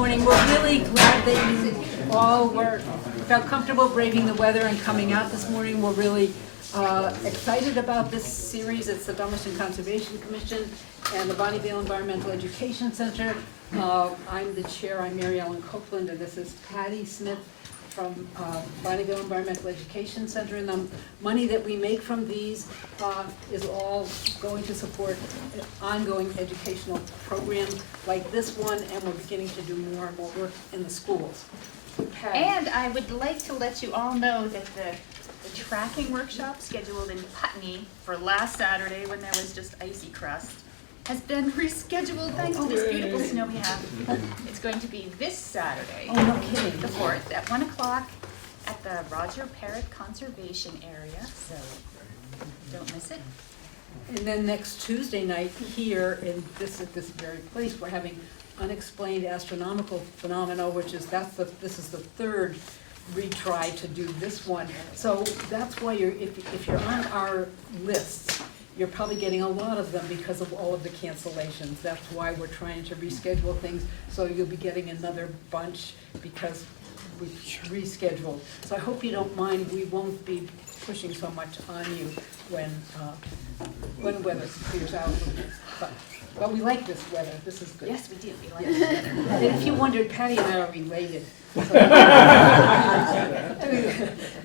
morning. We're really glad that you all felt comfortable braving the weather and coming out this morning. We're really excited about this series. It's the Dummerston Conservation Commission and the Bonneville Environmental Education Center. I'm the chair. I'm Mary Ellen Copeland, and this is Patty Smith from Bonneville Environmental Education Center, and the money that we make from these is all going to support ongoing educational programs like this one, and we're beginning to do more and more work in the schools. Patty. And I would like to let you all know that the tracking workshop scheduled in Putney for last Saturday, when there was just icy crust, has been rescheduled thanks to this beautiful snow we have. It's going to be this Saturday, no kidding. the 4th, at 1 o'clock at the Roger Haydock Conservation Area, so don't miss it. And then next Tuesday night here at this very place, we're having unexplained astronomical phenomena, which is this is the third retry to do this one. So that's why if you're on our lists, you're probably getting a lot of them because of all of the cancellations. That's why we're trying to reschedule things, so you'll be getting another bunch because we've rescheduled. So I hope you don't mind. We won't be pushing so much on you when the weather clears out a little bit. But we like this weather. This is good. Yes, we do. We like it. And if you wondered, Patty and I are related. So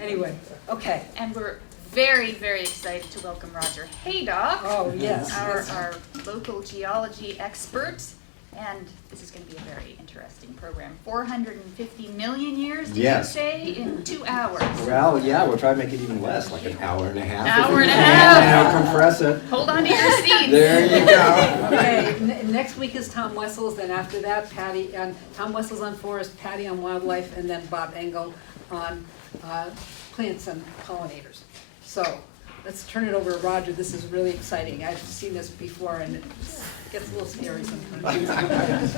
anyway, okay. And we're very, very excited to welcome Roger Haydock, Oh, yes. our local geology expert. And this is going to be a very interesting program. 450 million years, did Yes. you say, in 2 hours? Well, yeah, we'll try to make it even less, like an hour and a half. Hour and a half. Compress it. Hold on to your seats. There you go. Okay, next week is Tom Wessel's, then after that, Patty, and Tom Wessel's on forest, Patty on wildlife, and then Bob Engel on plants and pollinators. So let's turn it over to Roger. This is really exciting. I've seen this before, and it gets a little scary sometimes.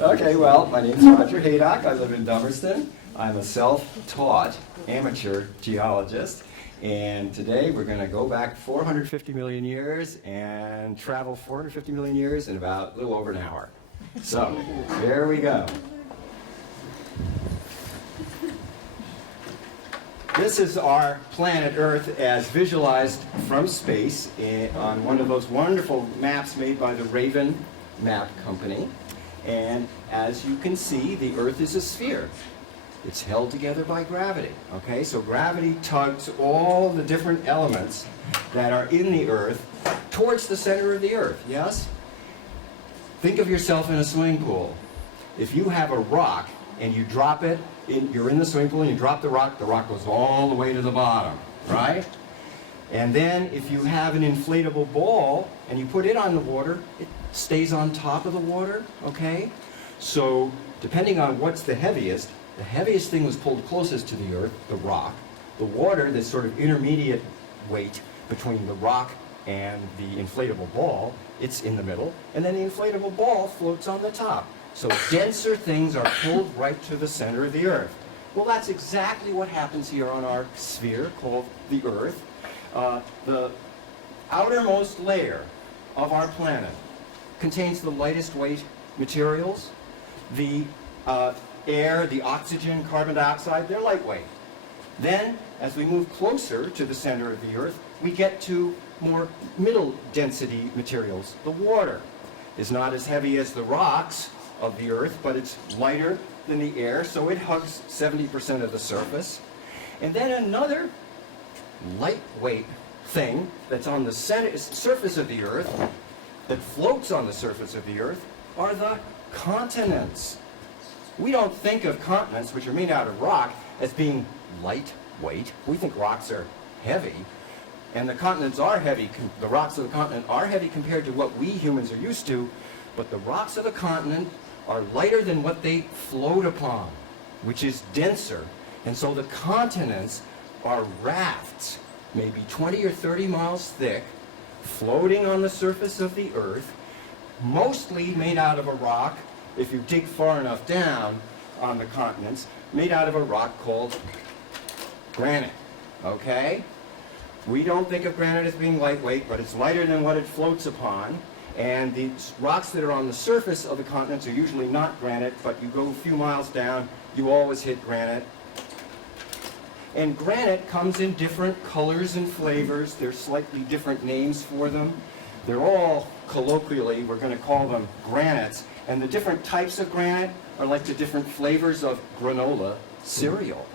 Okay, well, my name's Roger Haydock. I live in Dummerston. I'm a self-taught amateur geologist. And today we're going to go back 450 million years and travel 450 million years in about a little over an hour. So, there we go. This is our planet Earth as visualized from space on one of those wonderful maps made by the Raven Map Company. And as you can see, the Earth is a sphere. It's held together by gravity. Okay, so gravity tugs all the different elements that are in the Earth towards the center of the Earth, yes? Think of yourself in a swimming pool. If you have a rock and you drop it, you're in the swimming pool and you drop the rock goes all the way to the bottom, right? And then if you have an inflatable ball and you put it on the water, it stays on top of the water, okay? So depending on what's the heaviest thing was pulled closest to the Earth, the rock. The water, this sort of intermediate weight between the rock and the inflatable ball, it's in the middle, and then the inflatable ball floats on the top. So denser things are pulled right to the center of the Earth. Well, that's exactly what happens here on our sphere called the Earth. The outermost layer of our planet contains the lightest weight materials. The air, the oxygen, carbon dioxide, they're lightweight. Then, as we move closer to the center of the Earth, we get to more middle density materials. The water is not as heavy as the rocks of the Earth, but it's lighter than the air, so it hugs 70% of the surface. And then another lightweight thing that's on the surface of the Earth, that floats on the surface of the Earth, are the continents. We don't think of continents, which are made out of rock, as being lightweight. We think rocks are heavy, and the continents are heavy. The rocks of the continent are heavy compared to what we humans are used to, but the rocks of the continent are lighter than what they float upon, which is denser. And so the continents are rafts, maybe 20 or 30 miles thick, floating on the surface of the Earth, mostly made out of a rock, if you dig far enough down on the continents, made out of a rock called granite, okay? We don't think of granite as being lightweight, but it's lighter than what it floats upon. And the rocks that are on the surface of the continents are usually not granite, but you go a few miles down, you always hit granite. And granite comes in different colors and flavors. There's slightly different names for them. They're all, colloquially, we're going to call them granites. And the different types of granite are like the different flavors of granola cereal.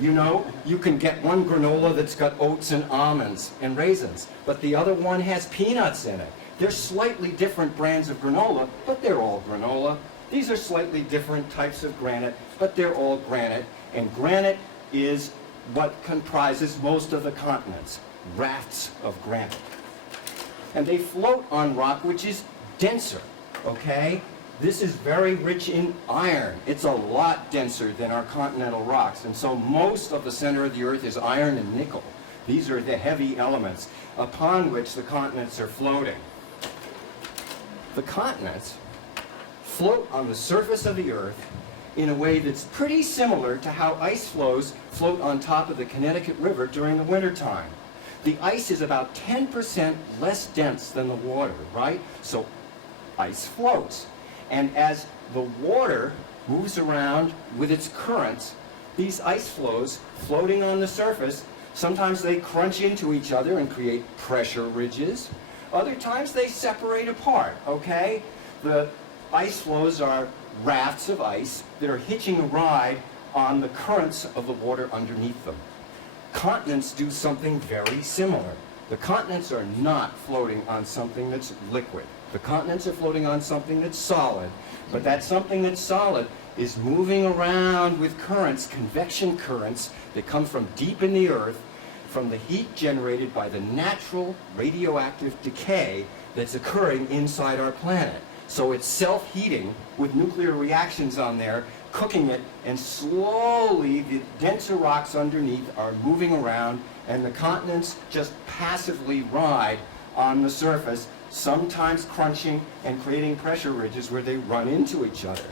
You know, you can get one granola that's got oats and almonds and raisins, but the other one has peanuts in it. They're slightly different brands of granola, but they're all granola. These are slightly different types of granite, but they're all granite. And granite is what comprises most of the continents, rafts of granite. And they float on rock which is denser, okay? This is very rich in iron. It's a lot denser than our continental rocks. And so most of the center of the Earth is iron and nickel. These are the heavy elements upon which the continents are floating. The continents float on the surface of the Earth in a way that's pretty similar to how ice floes float on top of the Connecticut River during the wintertime. The ice is about 10% less dense than the water, right? So ice floats. And as the water moves around with its currents, these ice floes floating on the surface, sometimes they crunch into each other and create pressure ridges. Other times they separate apart, okay? The ice floes are rafts of ice that are hitching a ride on the currents of the water underneath them. Continents do something very similar. The continents are not floating on something that's liquid. The continents are floating on something that's solid, but that something that's solid is moving around with currents, convection currents, that come from deep in the Earth, from the heat generated by the natural radioactive decay that's occurring inside our planet. So it's self-heating with nuclear reactions on there, cooking it, and slowly the denser rocks underneath are moving around, and the continents just passively ride on the surface, sometimes crunching and creating pressure ridges where they run into each other.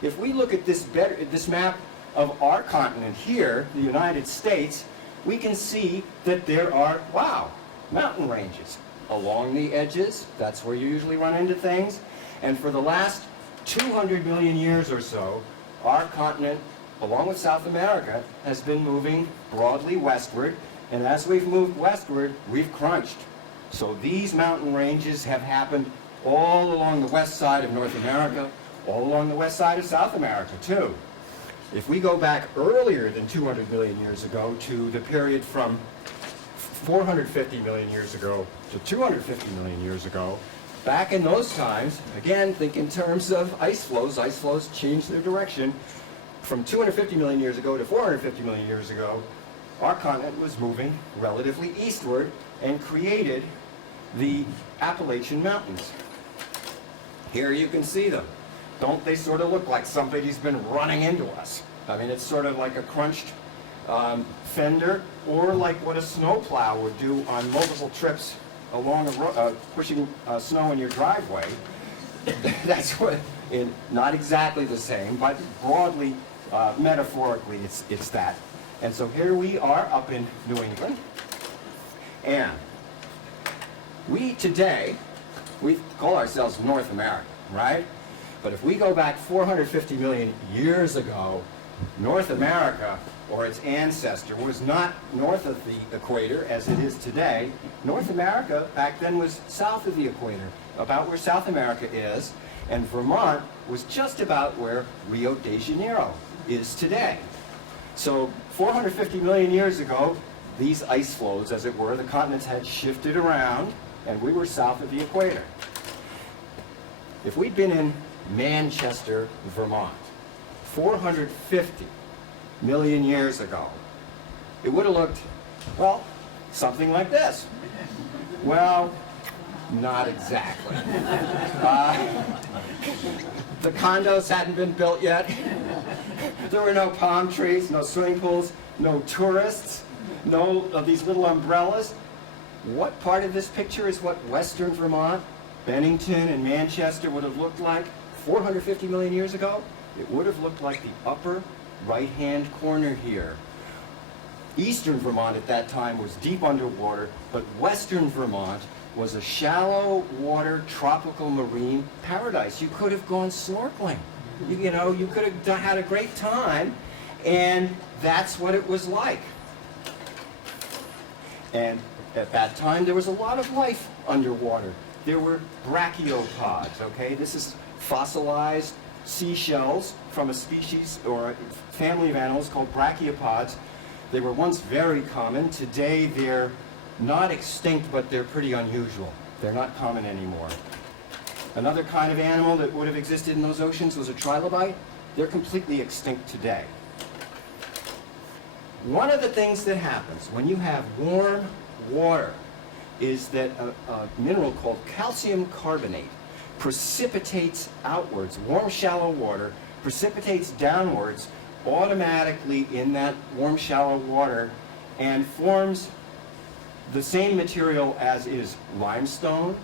If we look at this map of our continent here, the United States, we can see that there are, wow, mountain ranges along the edges. That's where you usually run into things. And for the last 200 million years or so, our continent, along with South America, has been moving broadly westward. And as we've moved westward, we've crunched. So these mountain ranges have happened all along the west side of North America, all along the west side of South America, too. If we go back earlier than 200 million years ago to the period from 450 million years ago to 250 million years ago, back in those times, again, think in terms of ice flows change their direction. From 250 million years ago to 450 million years ago, our continent was moving relatively eastward and created the Appalachian Mountains. Here you can see them. Don't they sort of look like somebody's been running into us? I mean, it's sort of like a crunched fender, or like what a snowplow would do on multiple trips along pushing snow in your driveway. That's what, not exactly the same, but broadly, metaphorically, it's that. And so here we are up in New England, and we today, we call ourselves North America, right? But if we go back 450 million years ago, North America, or its ancestor, was not north of the equator as it is today. North America back then was south of the equator, about where South America is, and Vermont was just about where Rio de Janeiro is today. So 450 million years ago, these ice floes, as it were, the continents had shifted around, and we were south of the equator. If we'd been in Manchester, Vermont, 450 million years ago, it would have looked, well, something like this. Well, not exactly. The condos hadn't been built yet. There were no palm trees, no swimming pools, no tourists, no of these little umbrellas. What part of this picture is what Western Vermont, Bennington, and Manchester would have looked like 450 million years ago? It would have looked like the upper right-hand corner here. Eastern Vermont at that time was deep underwater, but Western Vermont was a shallow water tropical marine paradise. You could have gone snorkeling. You know, you could have had a great time, and that's what it was like. And at that time, there was a lot of life underwater. There were brachiopods, okay? This is fossilized seashells from a species or a family of animals called brachiopods. They were once very common. Today, they're not extinct, but they're pretty unusual. They're not common anymore. Another kind of animal that would have existed in those oceans was a trilobite. They're completely extinct today. One of the things that happens when you have warm water is that a mineral called calcium carbonate precipitates outwards. Warm, shallow water precipitates downwards automatically in that warm, shallow water and forms the same material as is limestone.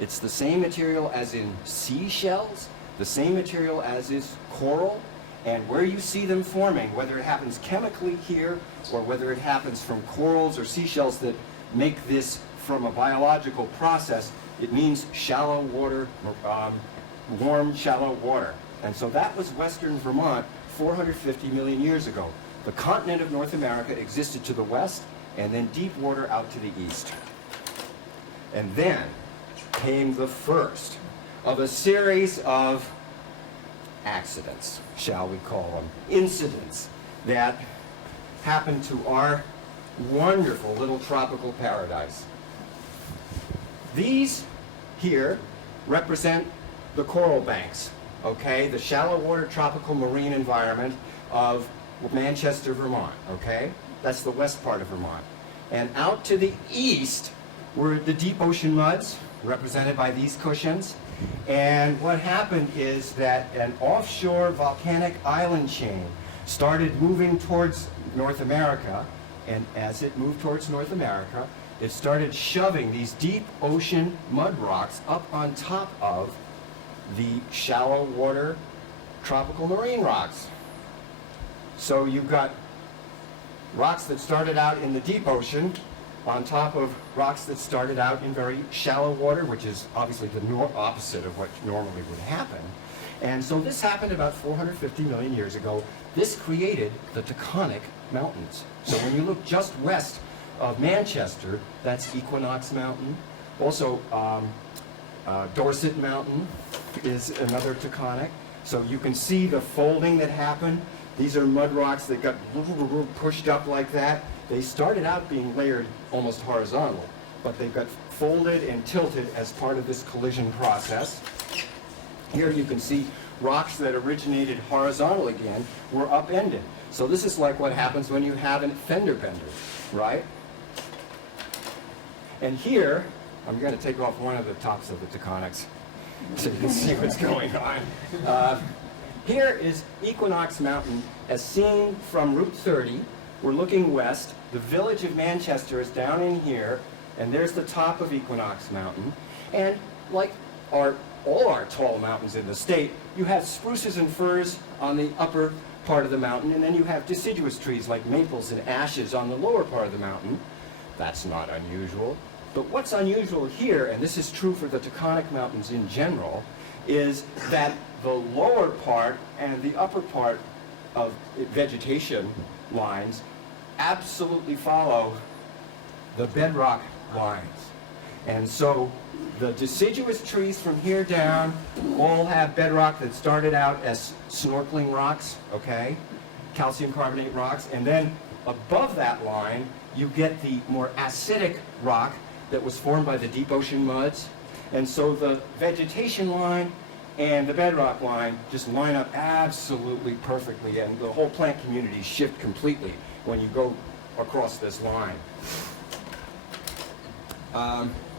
It's the same material as in seashells, the same material as is coral. And where you see them forming, whether it happens chemically here or whether it happens from corals or seashells that make this from a biological process, it means shallow water, warm, shallow water. And so that was western Vermont 450 million years ago. The continent of North America existed to the west, and then deep water out to the east. And then came the first of a series of accidents, shall we call them, incidents that happened to our wonderful little tropical paradise. These here represent the coral banks, okay, the shallow water tropical marine environment of Manchester, Vermont, okay? That's the west part of Vermont. And out to the east were the deep ocean muds, represented by these cushions. And what happened is that an offshore volcanic island chain started moving towards North America, and as it moved towards North America, it started shoving these deep ocean mud rocks up on top of the shallow water tropical marine rocks. So you've got rocks that started out in the deep ocean on top of rocks that started out in very shallow water, which is obviously the opposite of what normally would happen. And so this happened about 450 million years ago. This created the Taconic Mountains. So when you look just west of Manchester, that's Equinox Mountain. Also, Dorset Mountain is another taconic. So you can see the folding that happened. These are mud rocks that got pushed up like that. They started out being layered almost horizontal, but they got folded and tilted as part of this collision process. Here you can see rocks that originated horizontal again were upended. So this is like what happens when you have a fender bender, right? And here, I'm going to take off one of the tops of the tectonics so you can see what's going on. Here is Equinox Mountain as seen from Route 30. We're looking west. The village of Manchester is down in here, and there's the top of Equinox Mountain. And like all our tall mountains in the state, you have spruces and firs on the upper part of the mountain, and then you have deciduous trees like maples and ashes on the lower part of the mountain. That's not unusual. But what's unusual here, and this is true for the Taconic Mountains in general, is that the lower part and the upper part of vegetation lines absolutely follow the bedrock lines. And so the deciduous trees from here down all have bedrock that started out as snorkeling rocks, okay? Calcium carbonate rocks. And then above that line, you get the more acidic rock that was formed by the deep ocean muds. And so the vegetation line and the bedrock line just line up absolutely perfectly, and the whole plant community shift completely when you go across this line.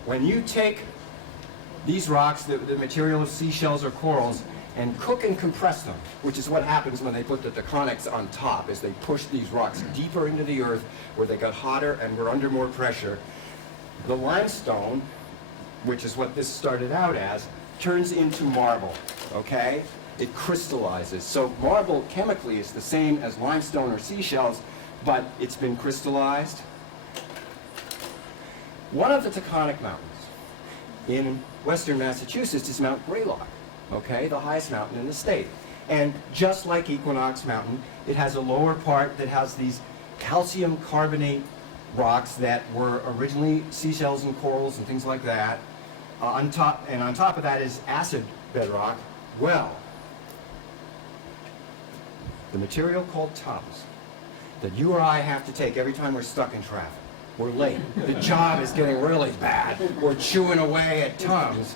When you take these rocks, the material of seashells or corals, and cook and compress them, which is what happens when they put the tectonics on top, is they push these rocks deeper into the earth where they got hotter and were under more pressure. The limestone, which is what this started out as, turns into marble, okay? It crystallizes. So marble chemically is the same as limestone or seashells, but it's been crystallized. One of the Taconic Mountains in western Massachusetts is Mount Greylock, okay, the highest mountain in the state. And just like Equinox Mountain, it has a lower part that has these calcium carbonate rocks that were originally seashells and corals and things like that. On top of that is acid bedrock. Well, the material called Tums that you or I have to take every time we're stuck in traffic. We're late. The job is getting really bad. We're chewing away at Tums.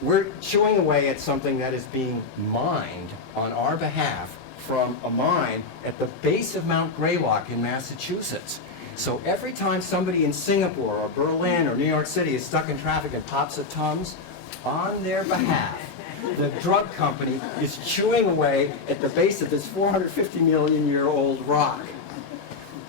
We're chewing away at something that is being mined on our behalf from a mine at the base of Mount Greylock in Massachusetts. So every time somebody in Singapore or Berlin or New York City is stuck in traffic and pops a Tums, on their behalf, the drug company is chewing away at the base of this 450-million-year-old rock.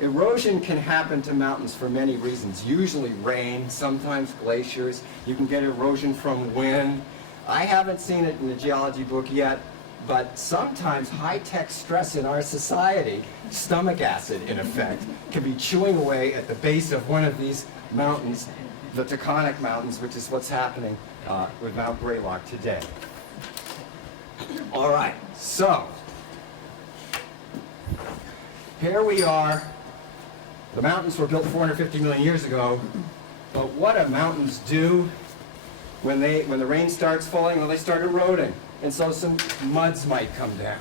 Erosion can happen to mountains for many reasons, usually rain, sometimes glaciers. You can get erosion from wind. I haven't seen it in the geology book yet, but sometimes high-tech stress in our society, stomach acid in effect, can be chewing away at the base of one of these mountains, the Taconic Mountains, which is what's happening with Mount Greylock today. All right, so here we are. The mountains were built 450 million years ago, but what do mountains do when the rain starts falling? Well, they start eroding, and so some muds might come down.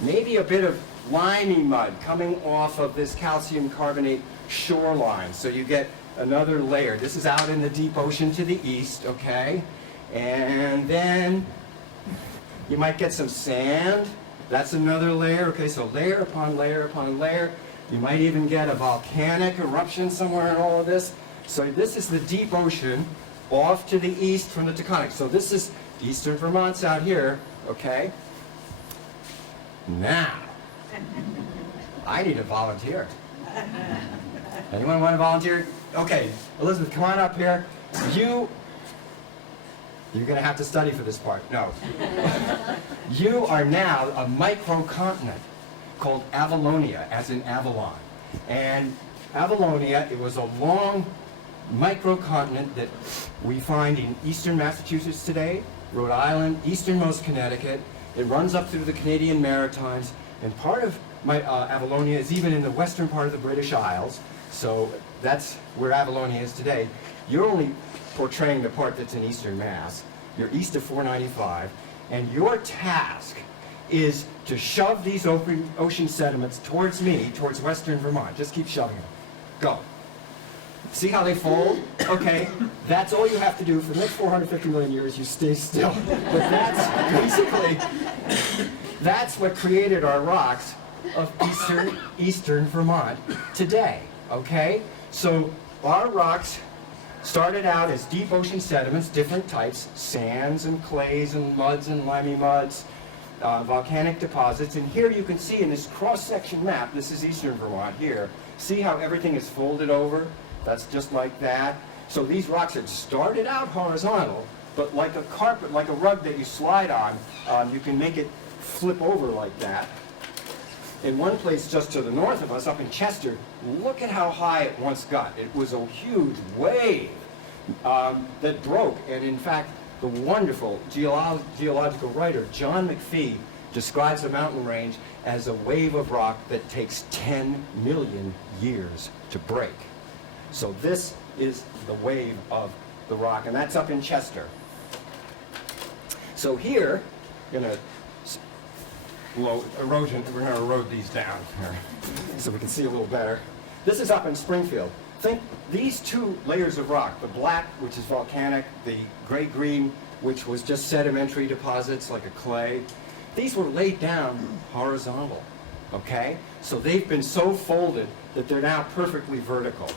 Maybe a bit of limey mud coming off of this calcium carbonate shoreline, so you get another layer. This is out in the deep ocean to the east, okay? And then you might get some sand. That's another layer, okay? So layer upon layer upon layer. You might even get a volcanic eruption somewhere in all of this. So this is the deep ocean off to the east from the Taconic. So this is eastern Vermont's out here, okay? Now, I need a volunteer. Anyone want to volunteer? Okay, Elizabeth, come on up here. You're going to have to study for this part. No. You are now a microcontinent called Avalonia, as in Avalon. And Avalonia, it was a long microcontinent that we find in eastern Massachusetts today, Rhode Island, easternmost Connecticut. It runs up through the Canadian Maritimes, and part of Avalonia is even in the western part of the British Isles. So that's where Avalonia is today. You're only portraying the part that's in eastern Mass. You're east of 495, and your task is to shove these ocean sediments towards me, towards western Vermont. Just keep shoving them. Go. See how they fold? Okay, that's all you have to do for the next 450 million years. You stay still. But that's what created our rocks of eastern Vermont today. Okay, so our rocks started out as deep ocean sediments, different types, sands and clays and muds and limey muds, volcanic deposits. And here you can see in this cross-section map, this is eastern Vermont here, see how everything is folded over? That's just like that. So these rocks had started out horizontal, but like a carpet, like a rug that you slide on, you can make it flip over like that. In one place just to the north of us, up in Chester, look at how high it once got. It was a huge wave that broke. And in fact, the wonderful geological writer, John McPhee, describes a mountain range as a wave of rock that takes 10 million years to break. So this is the wave of the rock, and that's up in Chester. So here, erosion, we're going to erode these down here so we can see a little better. This is up in Springfield. Think these two layers of rock, the black, which is volcanic, the gray-green, which was just sedimentary deposits like a clay, these were laid down horizontal, okay? So they've been so folded that they're now perfectly vertical.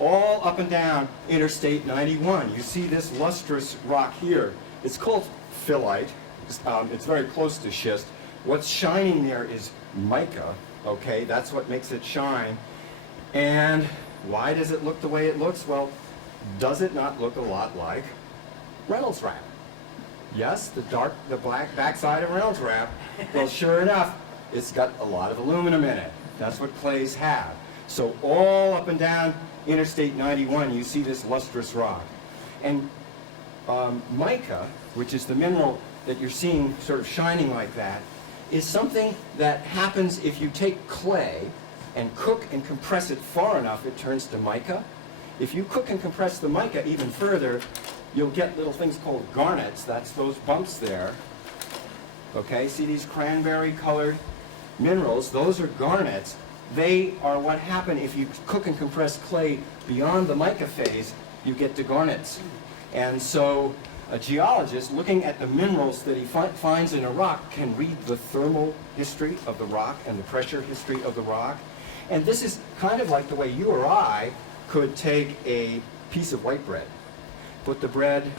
All up and down Interstate 91. You see this lustrous rock here. It's called phyllite. It's very close to schist. What's shining there is mica, okay? That's what makes it shine. And why does it look the way it looks? Well, does it not look a lot like Reynolds wrap? Yes, the black backside of Reynolds wrap. Well, sure enough, it's got a lot of aluminum in it. That's what clays have. So all up and down Interstate 91, you see this lustrous rock. And mica, which is the mineral that you're seeing sort of shining like that, is something that happens if you take clay and cook and compress it far enough, it turns to mica. If you cook and compress the mica even further, you'll get little things called garnets. That's those bumps there. Okay, see these cranberry colored minerals? Those are garnets. They are what happen if you cook and compress clay beyond the mica phase, you get to garnets. And so a geologist looking at the minerals that he finds in a rock can read the thermal history of the rock and the pressure history of the rock. And this is kind of like the way you or I could take a piece of white bread, put the bread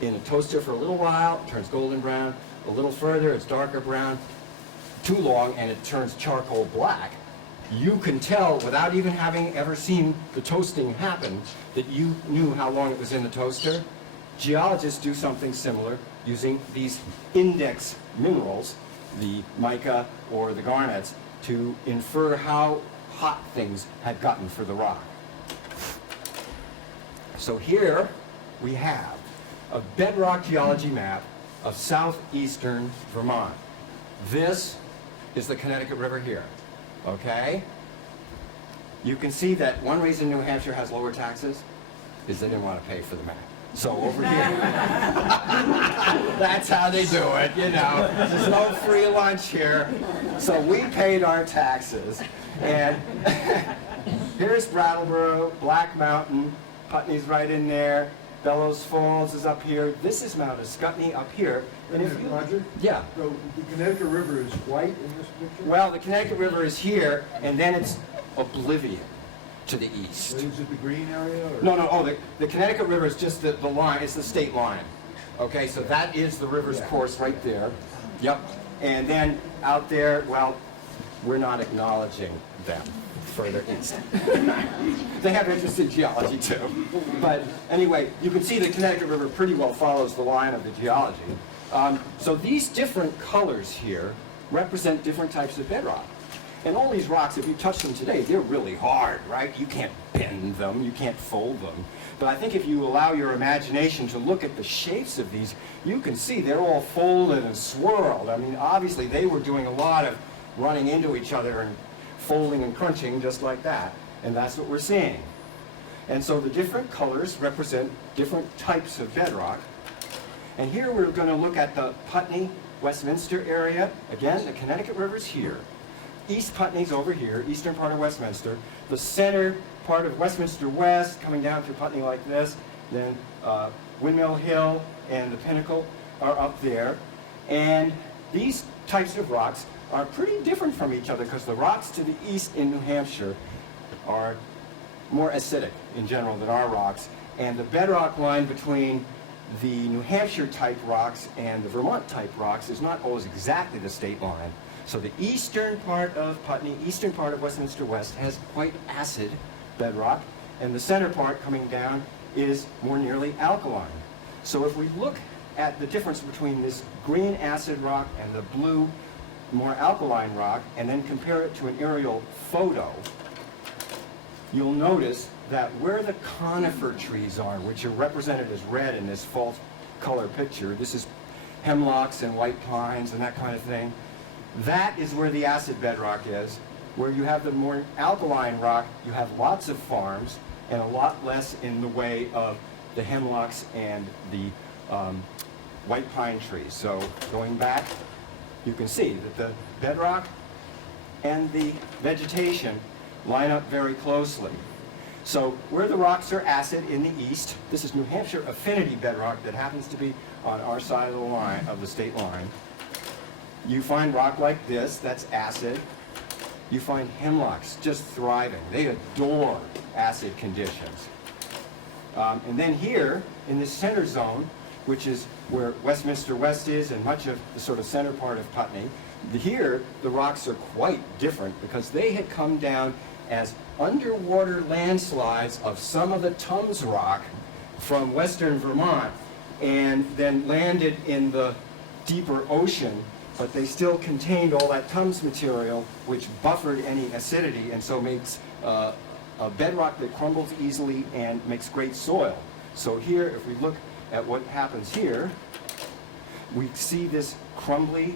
in a toaster for a little while, it turns golden brown, a little further, it's darker brown, too long, and it turns charcoal black. You can tell without even having ever seen the toasting happen that you knew how long it was in the toaster. Geologists do something similar using these index minerals, the mica or the garnets, to infer how hot things had gotten for the rock. So here we have a bedrock geology map of southeastern Vermont. This is the Connecticut River here, okay? You can see that one reason New Hampshire has lower taxes is they didn't want to pay for the map. So over here, that's how they do it, you know. There's no free lunch here. So we paid our taxes. And here's Brattleboro, Black Mountain, Putney's right in there, Bellows Falls is up here. This is Mount Ascutney up here. And if you, Roger? Yeah. So the Connecticut River is white in this picture? Well, the Connecticut River is here, and then it's oblivion to the So east. is it the green area? Or? No, no, oh, the Connecticut River is just the line, it's the state line. Okay, so that is the river's course right there. Yep. And then out there, well, we're not acknowledging them further east. They have interest in geology too. But anyway, you can see the Connecticut River pretty well follows the line of the geology. So these different colors here represent different types of bedrock. And all these rocks, if you touch them today, they're really hard, right? You can't bend them, you can't fold them. But I think if you allow your imagination to look at the shapes of these, you can see they're all folded and swirled. I mean, obviously they were doing a lot of running into each other and folding and crunching just like that. And that's what we're seeing. And so the different colors represent different types of bedrock. And here we're going to look at the Putney, Westminster area. Again, the Connecticut River's here. East Putney's over here, eastern part of Westminster. The center part of Westminster West, coming down through Putney like this. Then Windmill Hill and the Pinnacle are up there. And these types of rocks are pretty different from each other because the rocks to the east in New Hampshire are more acidic in general than our rocks. And the bedrock line between the New Hampshire type rocks and the Vermont type rocks is not always exactly the state line. So the eastern part of Putney, eastern part of Westminster West has quite acid bedrock, and the center part coming down is more nearly alkaline. So if we look at the difference between this green acid rock and the blue, more alkaline rock, and then compare it to an aerial photo, you'll notice that where the conifer trees are, which are represented as red in this false color picture, this is hemlocks and white pines and that kind of thing, that is where the acid bedrock is. Where you have the more alkaline rock, you have lots of farms and a lot less in the way of the hemlocks and the white pine trees. So going back, you can see that the bedrock and the vegetation line up very closely. So where the rocks are acid in the east, this is New Hampshire affinity bedrock that happens to be on our side of the line, of the state line. You find rock like this, that's acid. You find hemlocks just thriving. They adore acid conditions. And then here, in this center zone, which is where Westminster West is and much of the sort of center part of Putney, here the rocks are quite different because they had come down as underwater landslides of some of the Tums rock from western Vermont and then landed in the deeper ocean, but they still contained all that Tums material which buffered any acidity and so makes a bedrock that crumbles easily and makes great soil. So here, if we look at what happens here, we see this crumbly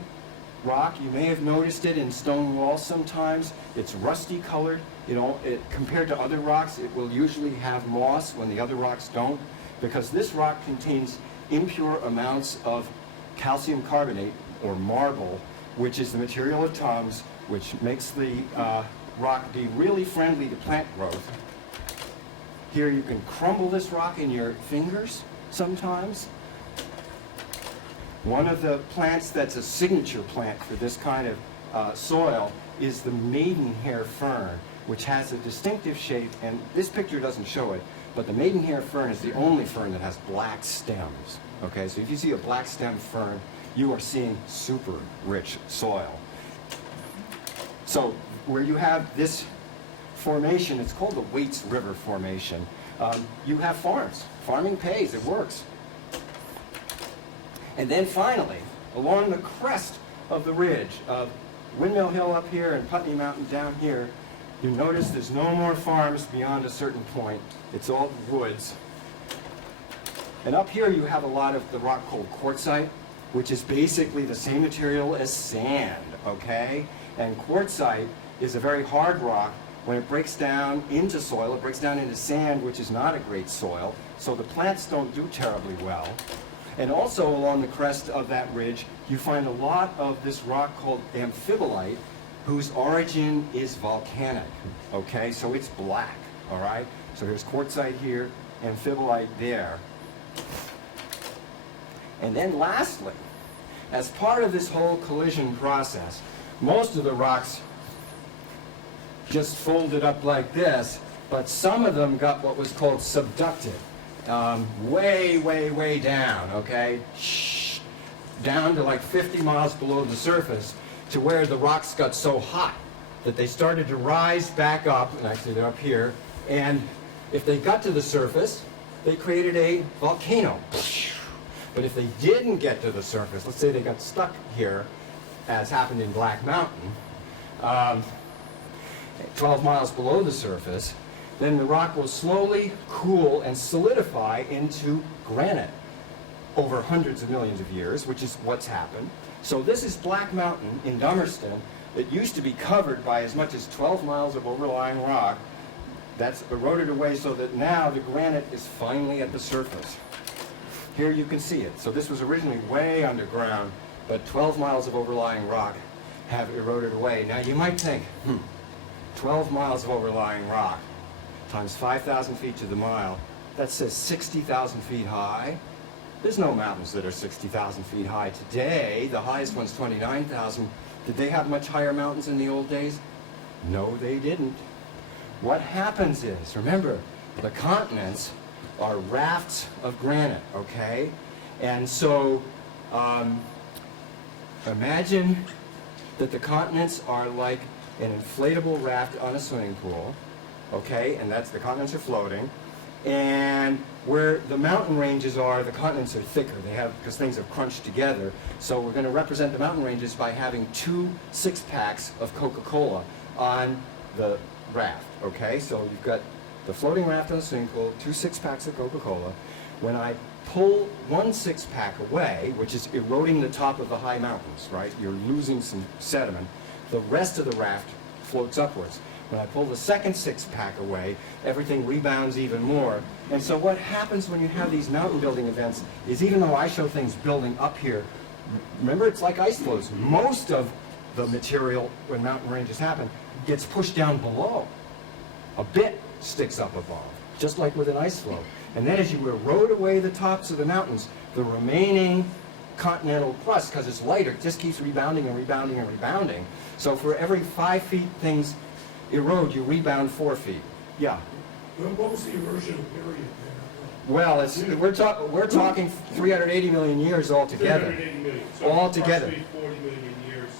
rock. You may have noticed it in stone walls sometimes. It's rusty colored. You know, compared to other rocks, it will usually have moss when the other rocks don't, because this rock contains impure amounts of calcium carbonate, or marble, which is the material of tums, which makes the rock be really friendly to plant growth. Here you can crumble this rock in your fingers sometimes. One of the plants that's a signature plant for this kind of soil is the maidenhair fern, which has a distinctive shape, and this picture doesn't show it, but the maidenhair fern is the only fern that has black stems. Okay, so if you see a black stem fern, you are seeing super rich soil. So where you have this formation, it's called the Waits River Formation, you have farms. Farming pays, it works. And then finally, along the crest of the ridge of Windmill Hill up here and Putney Mountain down here, you notice there's no more farms beyond a certain point. It's all woods. And up here you have a lot of the rock called quartzite, which is basically the same material as sand, okay? And quartzite is a very hard rock. When it breaks down into soil, it breaks down into sand, which is not a great soil, so the plants don't do terribly well. And also along the crest of that ridge, you find a lot of this rock called amphibolite, whose origin is volcanic, okay? So it's black, all right? So here's quartzite here, amphibolite there. And then lastly, as part of this whole collision process, most of the rocks just folded up like this, but some of them got what was called subducted. Way, way, way down, okay? Down to like 50 miles below the surface, to where the rocks got so hot that they started to rise back up, and actually they're up here, and if they got to the surface, they created a volcano. But if they didn't get to the surface, let's say they got stuck here, as happened in Black Mountain, 12 miles below the surface, then the rock will slowly cool and solidify into granite over hundreds of millions of years, which is what's happened. So this is Black Mountain in Dummerston. It used to be covered by as much as 12 miles of overlying rock. That's eroded away so that now the granite is finally at the surface. Here you can see it. So this was originally way underground, but 12 miles of overlying rock have eroded away. Now you might think, 12 miles of overlying rock times 5,000 feet to the mile, that says 60,000 feet high. There's no mountains that are 60,000 feet high today. The highest one's 29,000. Did they have much higher mountains in the old days? No, they didn't. What happens is, remember, the continents are rafts of granite, okay? And so imagine that the continents are like an inflatable raft on a swimming pool, okay? And that's, the continents are floating. And where the mountain ranges are, the continents are thicker. They have, because things have crunched together. So we're going to represent the mountain ranges by having 2 6-packs of Coca-Cola on the raft, okay? So you've got the floating raft on the swimming pool, 2 6-packs of Coca-Cola. When I pull 1 6-pack away, which is eroding the top of the high mountains, right? You're losing some sediment. The rest of the raft floats upwards. When I pull the second 6-pack away, everything rebounds even more. And so what happens when you have these mountain building events is, even though I show things building up here, remember, it's like ice flows. Most of the material, when mountain ranges happen, gets pushed down below. A bit sticks up above, just like with an ice flow. And then as you erode away the tops of the mountains, the remaining continental crust, because it's lighter, just keeps rebounding and rebounding and rebounding. So for every 5 feet things erode, you rebound 4 feet. Yeah. What was the erosion period there? Well, we're talking 380 million years altogether. 380 million. So Altogether. approximately 40 million years.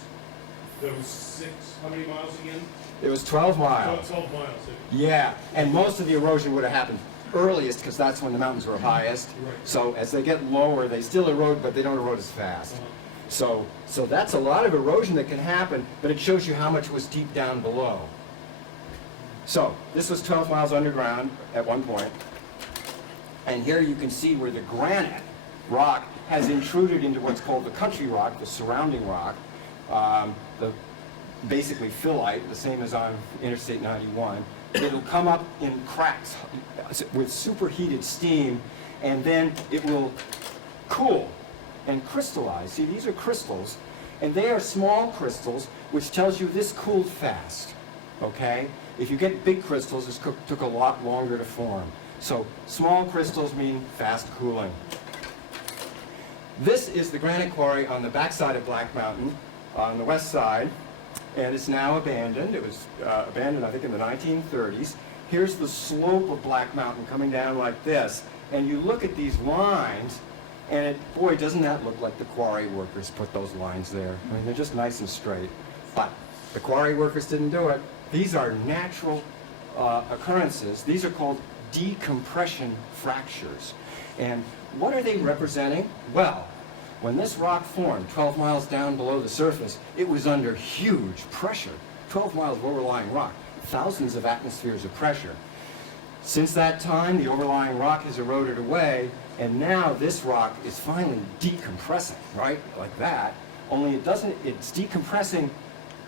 Those 6, how many miles again? It was 12 miles. 12 miles. Yeah, and most of the erosion would have happened earliest, because that's when the mountains were highest. Right. So as they get lower, they still erode, but they don't erode as fast. So that's a lot of erosion that can happen, but it shows you how much was deep down below. So this was 12 miles underground at one point. And here you can see where the granite rock has intruded into what's called the country rock, the surrounding rock, the basically phyllite, the same as on Interstate 91. It'll come up in cracks with superheated steam, and then it will cool and crystallize. See, these are crystals, and they are small crystals, which tells you this cooled fast, okay? If you get big crystals, this took a lot longer to form. So small crystals mean fast cooling. This is the granite quarry on the backside of Black Mountain, on the west side, and it's now abandoned. It was abandoned, I think, in the 1930s. Here's the slope of Black Mountain coming down like this, and you look at these lines, and boy, doesn't that look like the quarry workers put those lines there. I mean, they're just nice and straight. But the quarry workers didn't do it. These are natural occurrences. These are called decompression fractures. And what are they representing? Well, when this rock formed 12 miles down below the surface, it was under huge pressure. 12 miles of overlying rock, thousands of atmospheres of pressure. Since that time, the overlying rock has eroded away, and now this rock is finally decompressing, right? Like that. Only it's decompressing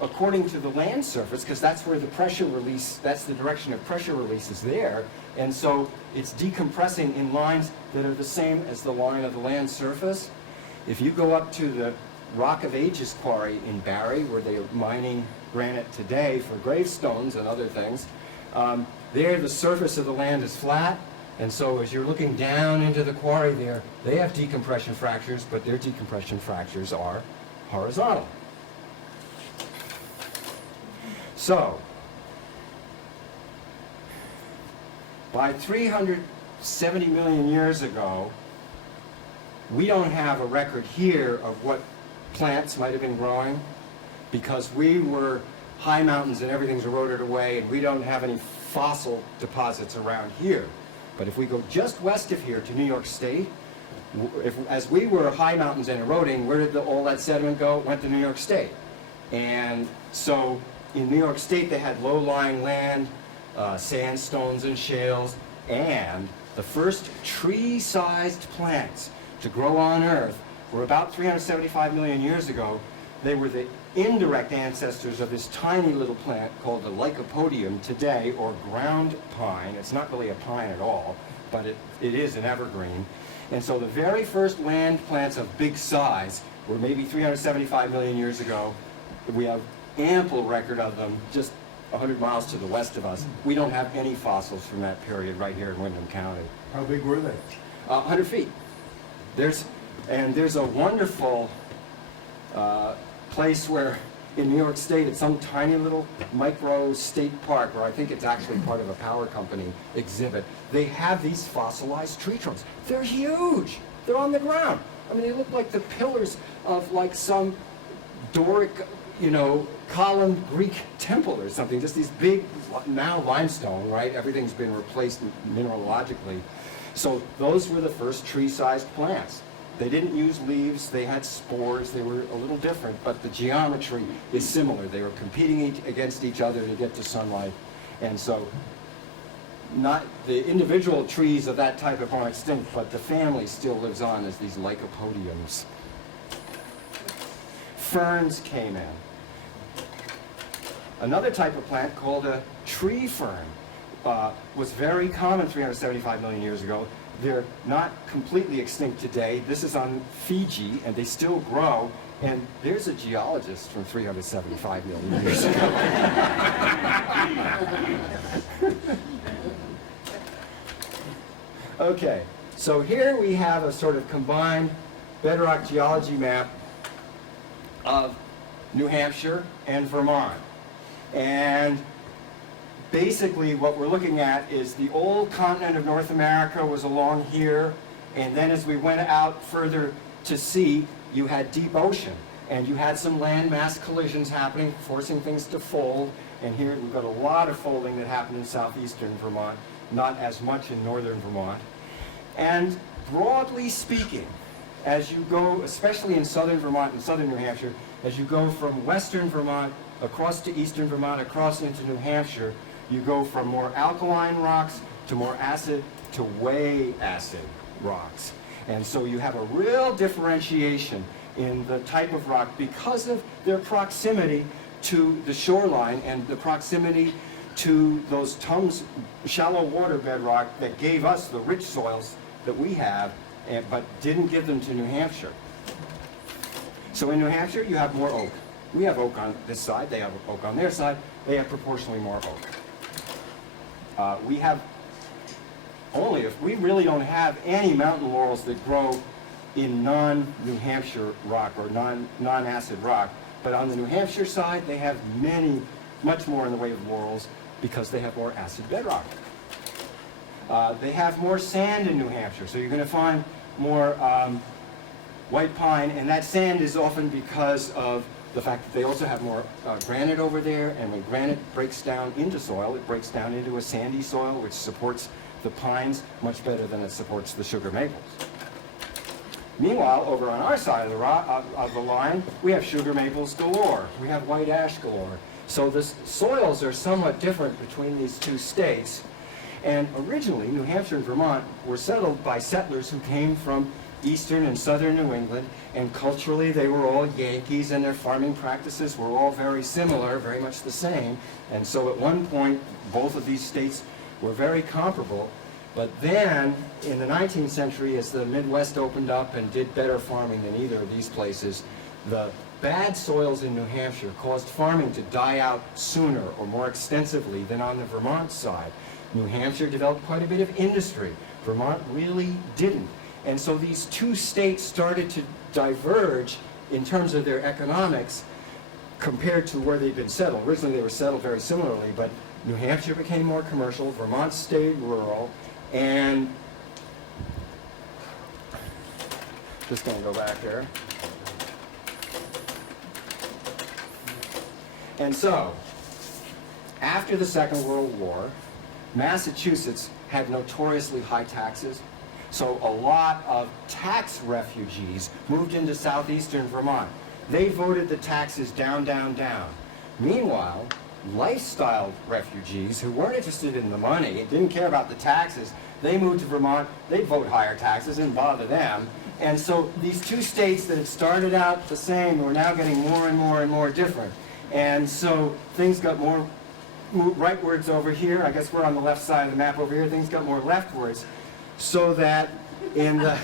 according to the land surface, because that's where the pressure release, that's the direction of pressure release is there. And so it's decompressing in lines that are the same as the line of the land surface. If you go up to the Rock of Ages quarry in Barrie, where they are mining granite today for gravestones and other things, there the surface of the land is flat, and so as you're looking down into the quarry there, they have decompression fractures, but their decompression fractures are horizontal. So, by 370 million years ago, we don't have a record here of what plants might have been growing, because we were high mountains and everything's eroded away, and we don't have any fossil deposits around here. But if we go just west of here to New York State, as we were high mountains and eroding, where did all that sediment go? It went to New York State. And so in New York State, they had low-lying land, sandstones and shales, and the first tree-sized plants to grow on Earth were about 375 million years ago. They were the indirect ancestors of this tiny little plant called the lycopodium today, or ground pine. It's not really a pine at all, but it is an evergreen. And so the very first land plants of big size were maybe 375 million years ago. We have ample record of them just 100 miles to the west of us. We don't have any fossils from that period right here in Windham County. How big were they? 100 feet. There's a wonderful place where in New York State, at some tiny little micro state park, where I think it's actually part of a power company exhibit, they have these fossilized tree trunks. They're huge. They're on the ground. I mean, they look like the pillars of like some Doric, column Greek temple or something. Just these big, now limestone, right? Everything's been replaced mineralogically. So those were the first tree-sized plants. They didn't use leaves, they had spores, they were a little different, but the geometry is similar. They were competing against each other to get to sunlight. And so not the individual trees of that type have gone extinct, but the family still lives on as these lycopodiums. Ferns came in. Another type of plant called a tree fern was very common 375 million years ago. They're not completely extinct today. This is on Fiji, and they still grow. And there's a geologist from 375 million years ago. Okay, so here we have a sort of combined bedrock geology map of New Hampshire and Vermont. And basically what we're looking at is the old continent of North America was along here, and then as we went out further to sea, you had deep ocean, and you had some landmass collisions happening, forcing things to fold, and here we've got a lot of folding that happened in southeastern Vermont, not as much in northern Vermont. And broadly speaking, as you go, especially in southern Vermont and southern New Hampshire, as you go from western Vermont across to eastern Vermont, across into New Hampshire, you go from more alkaline rocks to more acid to way acid rocks. And so you have a real differentiation in the type of rock because of their proximity to the shoreline and the proximity to those tons shallow water bedrock that gave us the rich soils that we have, but didn't give them to New Hampshire. So in New Hampshire, you have more oak. We have oak on this side, they have oak on their side, they have proportionally more oak. We have only, if we really don't have any mountain laurels that grow in non-New Hampshire rock or non-acid rock, but on the New Hampshire side, they have much more in the way of laurels because they have more acid bedrock. They have more sand in New Hampshire, so you're going to find more white pine, and that sand is often because of the fact that they also have more granite over there, and when granite breaks down into soil, it breaks down into a sandy soil, which supports the pines much better than it supports the sugar maples. Meanwhile, over on our side of the line, we have sugar maples galore. We have white ash galore. So the soils are somewhat different between these two states. And originally, New Hampshire and Vermont were settled by settlers who came from eastern and southern New England, and culturally they were all Yankees, and their farming practices were all very similar, very much the same. And so at one point, both of these states were very comparable. But then, in the 19th century, as the Midwest opened up and did better farming than either of these places, the bad soils in New Hampshire caused farming to die out sooner or more extensively than on the Vermont side. New Hampshire developed quite a bit of industry. Vermont really didn't. And so these two states started to diverge in terms of their economics compared to where they'd been settled. Originally, they were settled very similarly, but New Hampshire became more commercial, Vermont stayed rural, and just going to go back here. And so, after the Second World War, Massachusetts had notoriously high taxes, so a lot of tax refugees moved into southeastern Vermont. They voted the taxes down, down, down. Meanwhile, lifestyle refugees who weren't interested in the money, didn't care about the taxes, they moved to Vermont, they'd vote higher taxes, didn't bother them. And so these two states that had started out the same were now getting more and more and more different. And so things got more rightwards over here. I guess we're on the left side of the map over here. Things got more leftwards, so that in the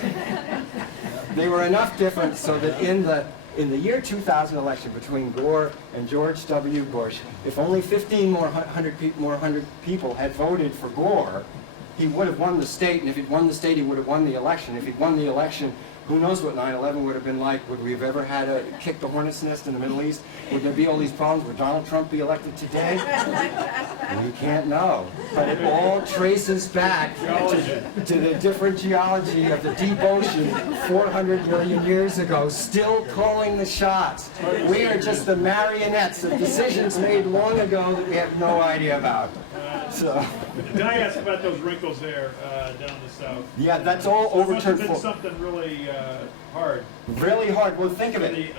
they were enough different so that in the year 2000 election between Gore and George W. Bush, if only 15 more hundred people had voted for Gore, he would have won the state, and if he'd won the state, he would have won the election. If he'd won the election, who knows what 9/11 would have been like? Would we have ever had a kick the hornet's nest in the Middle East? Would there be all these problems? Would Donald Trump be elected today? We can't know. But it all traces back to the different geology of the deep ocean 400 million years ago, still calling the shots. We are just the marionettes of decisions made long ago that we have no idea about. So. Did I ask about those wrinkles there down the south? Yeah, that's all overturned. Must have been something really hard. Really hard. Well, think of it. To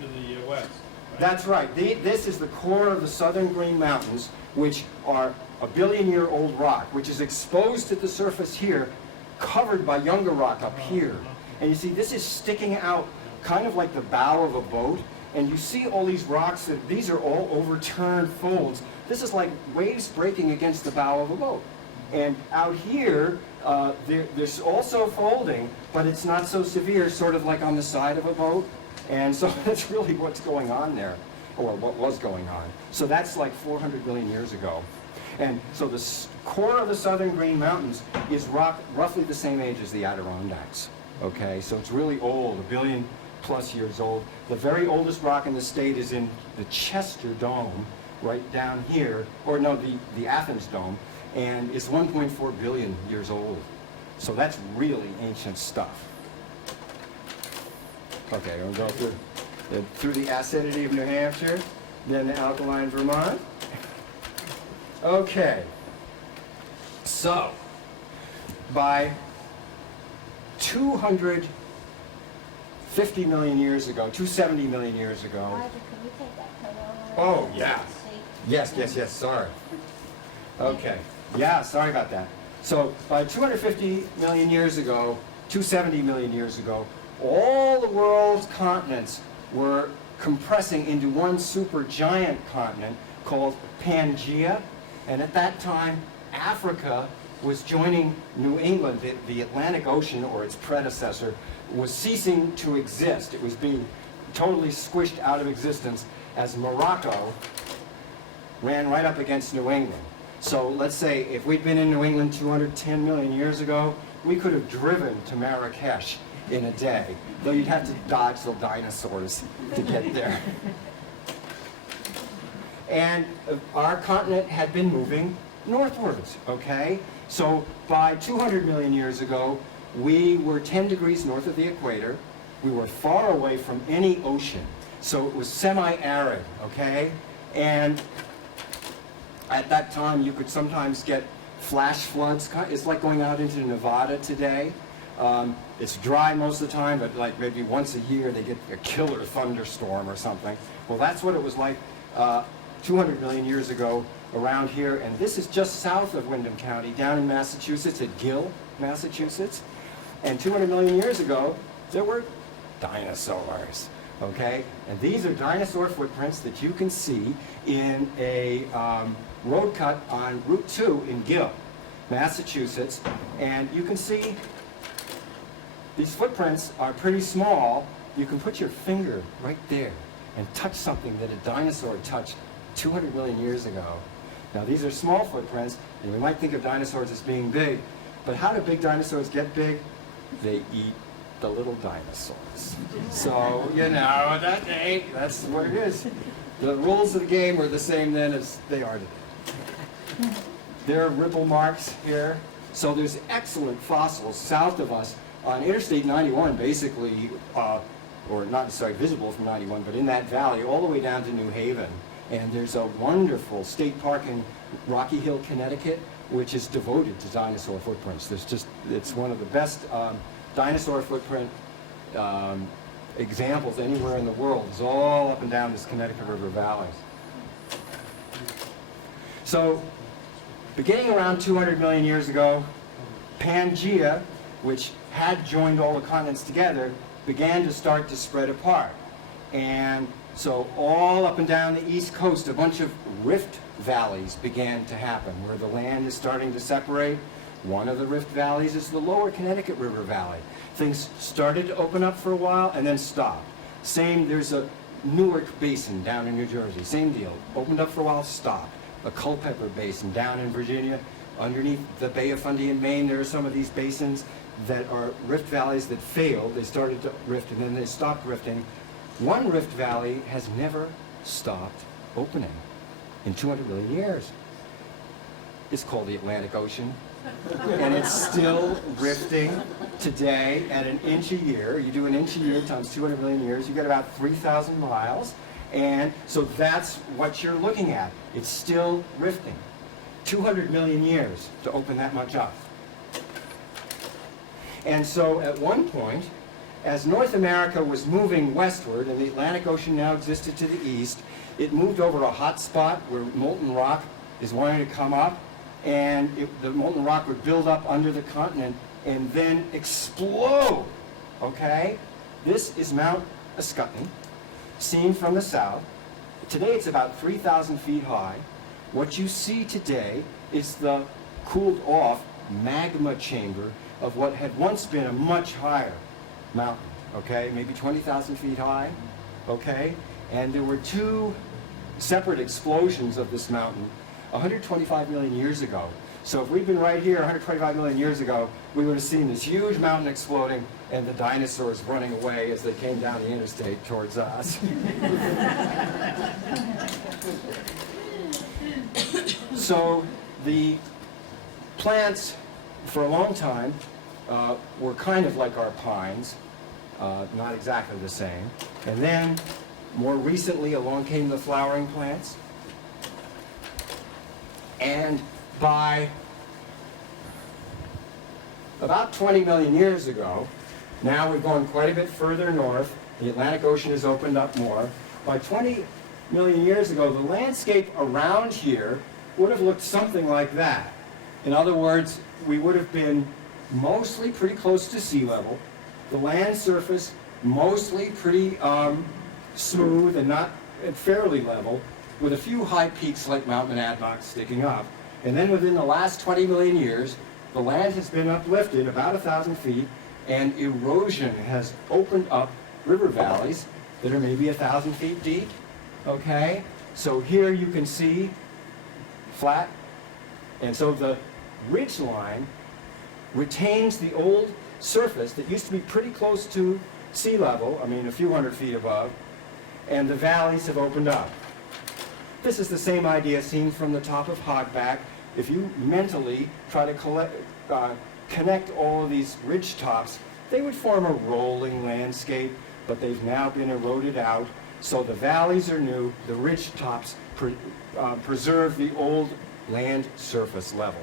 the west. Right? That's right. This is the core of the Southern Green Mountains, which are a billion-year-old rock, which is exposed at the surface here, covered by younger rock up here. And you see, this is sticking out kind of like the bow of a boat. And you see all these rocks, these are all overturned folds. This is like waves breaking against the bow of a boat. And out here, there's also folding, but it's not so severe, sort of like on the side of a boat. And so that's really what's going on there, or what was going on. So that's like 400 million years ago. And so the core of the Southern Green Mountains is roughly the same age as the Adirondacks. Okay, so it's really old, 1 billion plus years old. The very oldest rock in the state is in the Chester Dome, right down here, or no, the Athens Dome, and it's 1.4 billion years old. So that's really ancient stuff. Okay, we'll go through the acidity of New Hampshire, then the alkaline Vermont. Okay, so by 250 million years ago, 270 million years ago. Roger, can you take that coat over? Oh, yeah. Yes, sorry. Okay, yeah, sorry about that. So by 250 million years ago, 270 million years ago, all the world's continents were compressing into one supergiant continent called Pangaea. And at that time, Africa was joining New England. The Atlantic Ocean, or its predecessor, was ceasing to exist. It was being totally squished out of existence as Morocco ran right up against New England. So let's say if we'd been in New England 210 million years ago, we could have driven to Marrakesh in a day, though you'd have to dodge the dinosaurs to get there. And our continent had been moving northwards, okay? So by 200 million years ago, we were 10 degrees north of the equator. We were far away from any ocean, so it was semi-arid, okay? And at that time, you could sometimes get flash floods. It's like going out into Nevada today. It's dry most of the time, but like maybe once a year they get a killer thunderstorm or something. Well, that's what it was like 200 million years ago around here. And this is just south of Windham County, down in Massachusetts, at Gill, Massachusetts. And 200 million years ago, there were dinosaurs. Okay, and these are dinosaur footprints that you can see in a road cut on Route 2 in Gill, Massachusetts. And you can see these footprints are pretty small. You can put your finger right there and touch something that a dinosaur touched 200 million years ago. Now these are small footprints, and we might think of dinosaurs as being big, but how do big dinosaurs get big? They eat the little dinosaurs. So, you know, that's what it is. The rules of the game were the same then as they are today. There are ripple marks here. So there's excellent fossils south of us on Interstate 91, basically, or not necessarily visible from 91, but in that valley all the way down to New Haven. And there's a wonderful state park in Rocky Hill, Connecticut, which is devoted to dinosaur footprints. It's one of the best dinosaur footprint examples anywhere in the world. It's all up and down this Connecticut River Valley. So, beginning around 200 million years ago, Pangaea, which had joined all the continents together, began to start to spread apart. And so all up and down the east coast, a bunch of rift valleys began to happen, where the land is starting to separate. One of the rift valleys is the lower Connecticut River Valley. Things started to open up for a while and then stopped. Same, there's a Newark Basin down in New Jersey, same deal. Opened up for a while, stopped. A Culpeper Basin down in Virginia. Underneath the Bay of Fundy in Maine, there are some of these basins that are rift valleys that failed. They started to rift and then they stopped rifting. One rift valley has never stopped opening in 200 million years. It's called the Atlantic Ocean. And it's still rifting today at an inch a year. You do an inch a year times 200 million years, you get about 3,000 miles. And so that's what you're looking at. It's still rifting. 200 million years to open that much up. And so at one point, as North America was moving westward and the Atlantic Ocean now existed to the east, it moved over a hot spot where molten rock is wanting to come up, and the molten rock would build up under the continent and then explode, okay? This is Mount Ascutney, seen from the south. Today it's about 3,000 feet high. What you see today is the cooled off magma chamber of what had once been a much higher mountain, okay? Maybe 20,000 feet high, okay? And there were two separate explosions of this mountain 125 million years ago. So if we'd been right here 125 million years ago, we would have seen this huge mountain exploding and the dinosaurs running away as they came down the interstate towards us. So the plants, for a long time, were kind of like our pines, not exactly the same. And then, more recently, along came the flowering plants. And by about 20 million years ago, now we've gone quite a bit further north, the Atlantic Ocean has opened up more. By 20 million years ago, the landscape around here would have looked something like that. In other words, we would have been mostly pretty close to sea level, the land surface mostly pretty smooth and not fairly level, with a few high peaks like Mount Monadnock sticking up. And then within the last 20 million years, the land has been uplifted about 1,000 feet, and erosion has opened up river valleys that are maybe 1,000 feet deep, okay? So here you can see flat, and so the ridge line retains the old surface that used to be pretty close to sea level, I mean a few hundred feet above, and the valleys have opened up. This is the same idea seen from the top of Hogback. If you mentally try to connect all of these ridge tops, they would form a rolling landscape, but they've now been eroded out, so the valleys are new, the ridge tops preserve the old land surface level.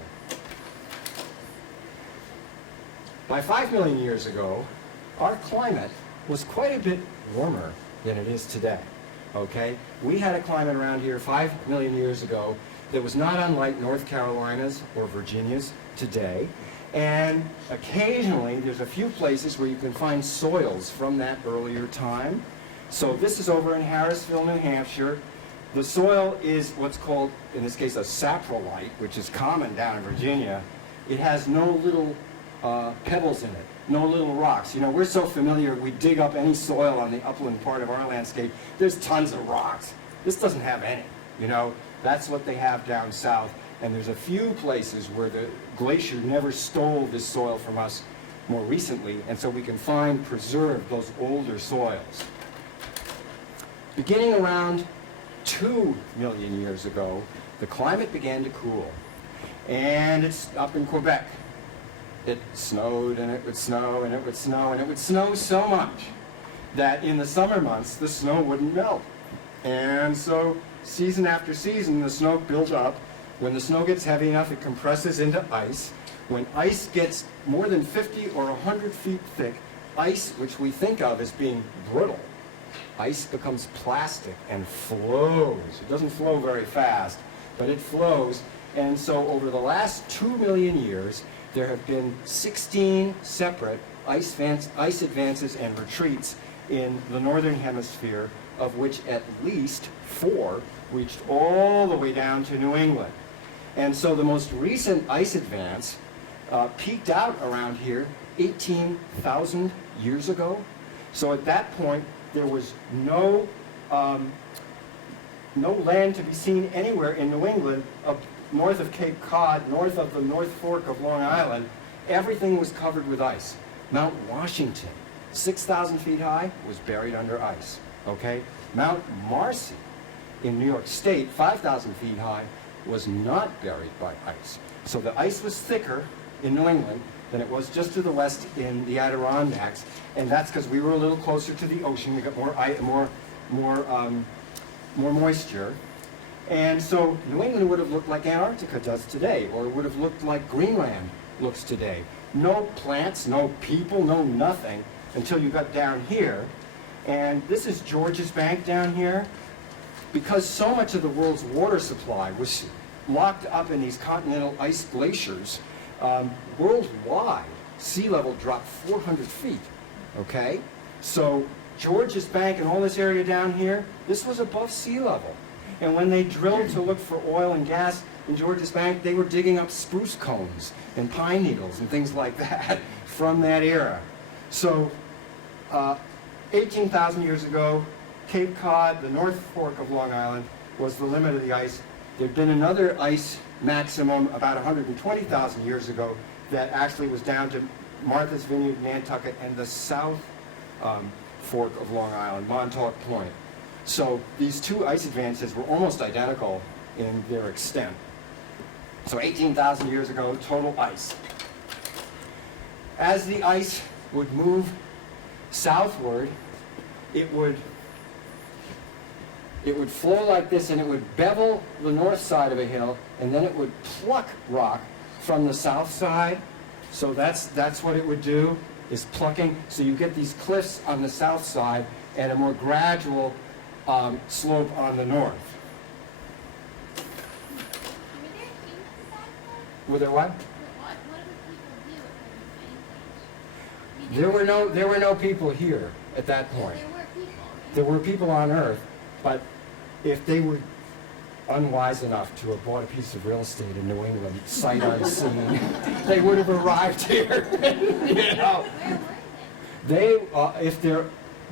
By 5 million years ago, our climate was quite a bit warmer than it is today, okay? We had a climate around here 5 million years ago that was not unlike North Carolina's or Virginia's today, and occasionally there's a few places where you can find soils from that earlier time. So this is over in Harrisville, New Hampshire. The soil is what's called, in this case, a saprolite, which is common down in Virginia. It has no little pebbles in it, no little rocks. You know, we're so familiar, we dig up any soil on the upland part of our landscape, there's tons of rocks. This doesn't have any, you know. That's what they have down south. And there's a few places where the glacier never stole this soil from us more recently, and so we can preserve those older soils. Beginning around 2 million years ago, the climate began to cool. And it's up in Quebec. It snowed, and it would snow, and it would snow, and it would snow so much that in the summer months, the snow wouldn't melt. And so season after season, the snow built up. When the snow gets heavy enough, it compresses into ice. When ice gets more than 50 or 100 feet thick, ice, which we think of as being brittle, ice becomes plastic and flows. It doesn't flow very fast, but it flows. And so over the last 2 million years, there have been 16 separate ice advances and retreats in the northern hemisphere, of which at least 4 reached all the way down to New England. And so the most recent ice advance peaked out around here 18,000 years ago. So at that point, there was no land to be seen anywhere in New England north of Cape Cod, north of the North Fork of Long Island. Everything was covered with ice. Mount Washington, 6,000 feet high, was buried under ice, okay? Mount Marcy in New York State, 5,000 feet high, was not buried by ice. So the ice was thicker in New England than it was just to the west in the Adirondacks, and that's because we were a little closer to the ocean. We got more moisture. And so New England would have looked like Antarctica does today, or it would have looked like Greenland looks today. No plants, no people, no nothing until you got down here. And this is George's Bank down here. Because so much of the world's water supply was locked up in these continental ice glaciers, worldwide, sea level dropped 400 feet, okay? So George's Bank and all this area down here, this was above sea level. And when they drilled to look for oil and gas in George's Bank, they were digging up spruce cones and pine needles and things like that from that era. So 18,000 years ago, Cape Cod, the North Fork of Long Island, was the limit of the ice. There'd been another ice maximum about 120,000 years ago that actually was down to Martha's Vineyard, Nantucket, and the South Fork of Long Island, Montauk Point. So these two ice advances were almost identical in their extent. So 18,000 years ago, total ice. As the ice would move southward, it would flow like this, and it would bevel the north side of a hill, and then it would pluck rock from the south side. So that's what it would do, is plucking. So you get these cliffs on the south side and a more gradual slope on the north. Were there what? What do the people do if there was anything? There were no people here at that point. There were people. There were people on Earth, but if they were unwise enough to have bought a piece of real estate in New England, sight unseen, they would have arrived here. You know, Where were they? if there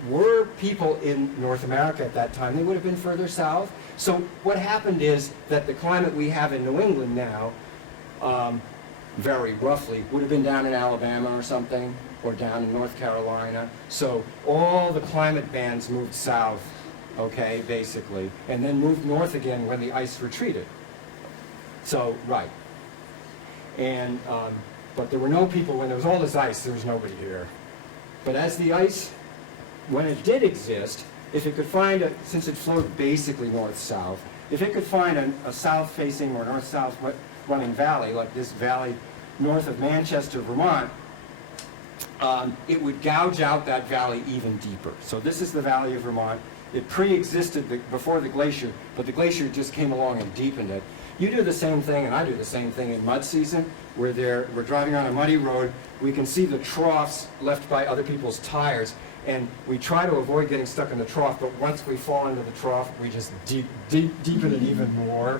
were people in North America at that time, they would have been further south. So what happened is that the climate we have in New England now, very roughly, would have been down in Alabama or something, or down in North Carolina. So all the climate bands moved south, okay, basically, and then moved north again when the ice retreated. So, right. And, but there were no people, when there was all this ice, there was nobody here. But as the ice, when it did exist, if it could find since it flowed basically north-south, if it could find a south-facing or north-south running valley, like this valley north of Manchester, Vermont, it would gouge out that valley even deeper. So this is the Valley of Vermont. It pre-existed before the glacier, but the glacier just came along and deepened it. You do the same thing, and I do the same thing in mud season, where we're driving on a muddy road. We can see the troughs left by other people's tires, and we try to avoid getting stuck in the trough, but once we fall into the trough, we just deepen it even more,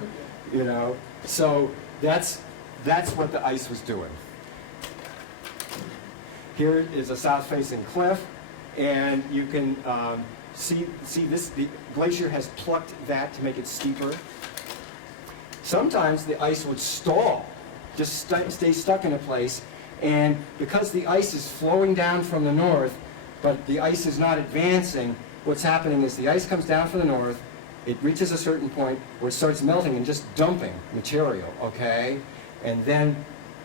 you know. So that's what the ice was doing. Here is a south-facing cliff, and you can see this. The glacier has plucked that to make it steeper. Sometimes the ice would stall, just stay stuck in a place, and because the ice is flowing down from the north, but the ice is not advancing, what's happening is the ice comes down from the north, it reaches a certain point where it starts melting and just dumping material, okay? And then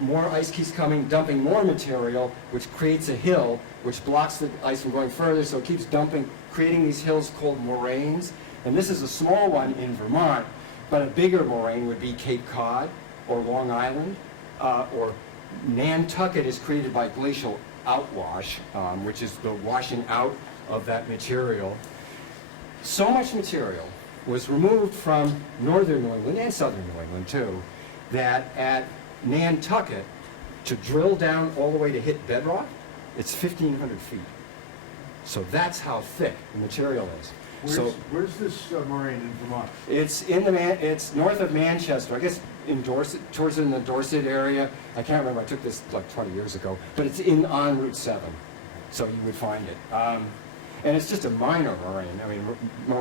more ice keeps coming, dumping more material, which creates a hill, which blocks the ice from going further, so it keeps dumping, creating these hills called moraines. And this is a small one in Vermont, but a bigger moraine would be Cape Cod or Long Island, or Nantucket is created by glacial outwash, which is the washing out of that material. So much material was removed from northern New England and southern New England too, that at Nantucket, to drill down all the way to hit bedrock, it's 1,500 feet. So that's how thick the material is. Where's this moraine in Vermont? It's it's north of Manchester, I guess in Dorset, towards in the Dorset area. I can't remember, I took this like 20 years ago, but it's on Route 7, so you would find it. And it's just a minor moraine. I mean,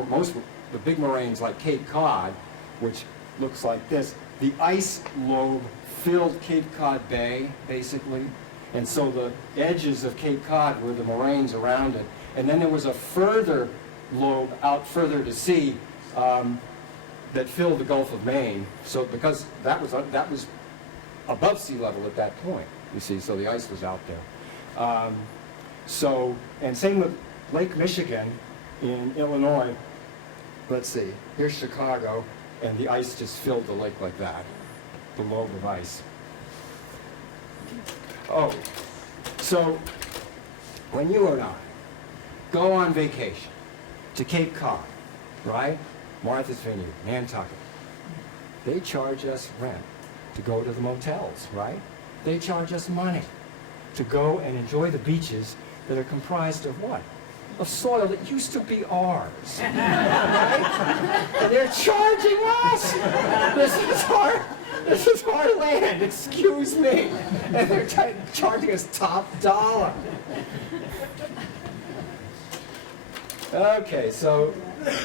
most the big moraines like Cape Cod, which looks like this, the ice lobe filled Cape Cod Bay, basically. And so the edges of Cape Cod were the moraines around it. And then there was a further lobe out further to sea that filled the Gulf of Maine. So because that was above sea level at that point, you see, so the ice was out there. And same with Lake Michigan in Illinois. Let's see, here's Chicago, and the ice just filled the lake like that, the lobe of ice. Oh, so when you and I go on vacation to Cape Cod, right? Martha's Vineyard, Nantucket, they charge us rent to go to the motels, right? They charge us money to go and enjoy the beaches that are comprised of what? Of soil that used to be ours, right? And they're charging us. This is our land, excuse me. And they're charging us top dollar. Okay, so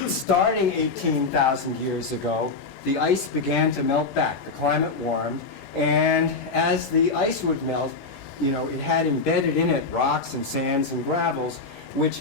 starting 18,000 years ago, the ice began to melt back. The climate warmed, and as the ice would melt, you know, it had embedded in it rocks and sands and gravels, which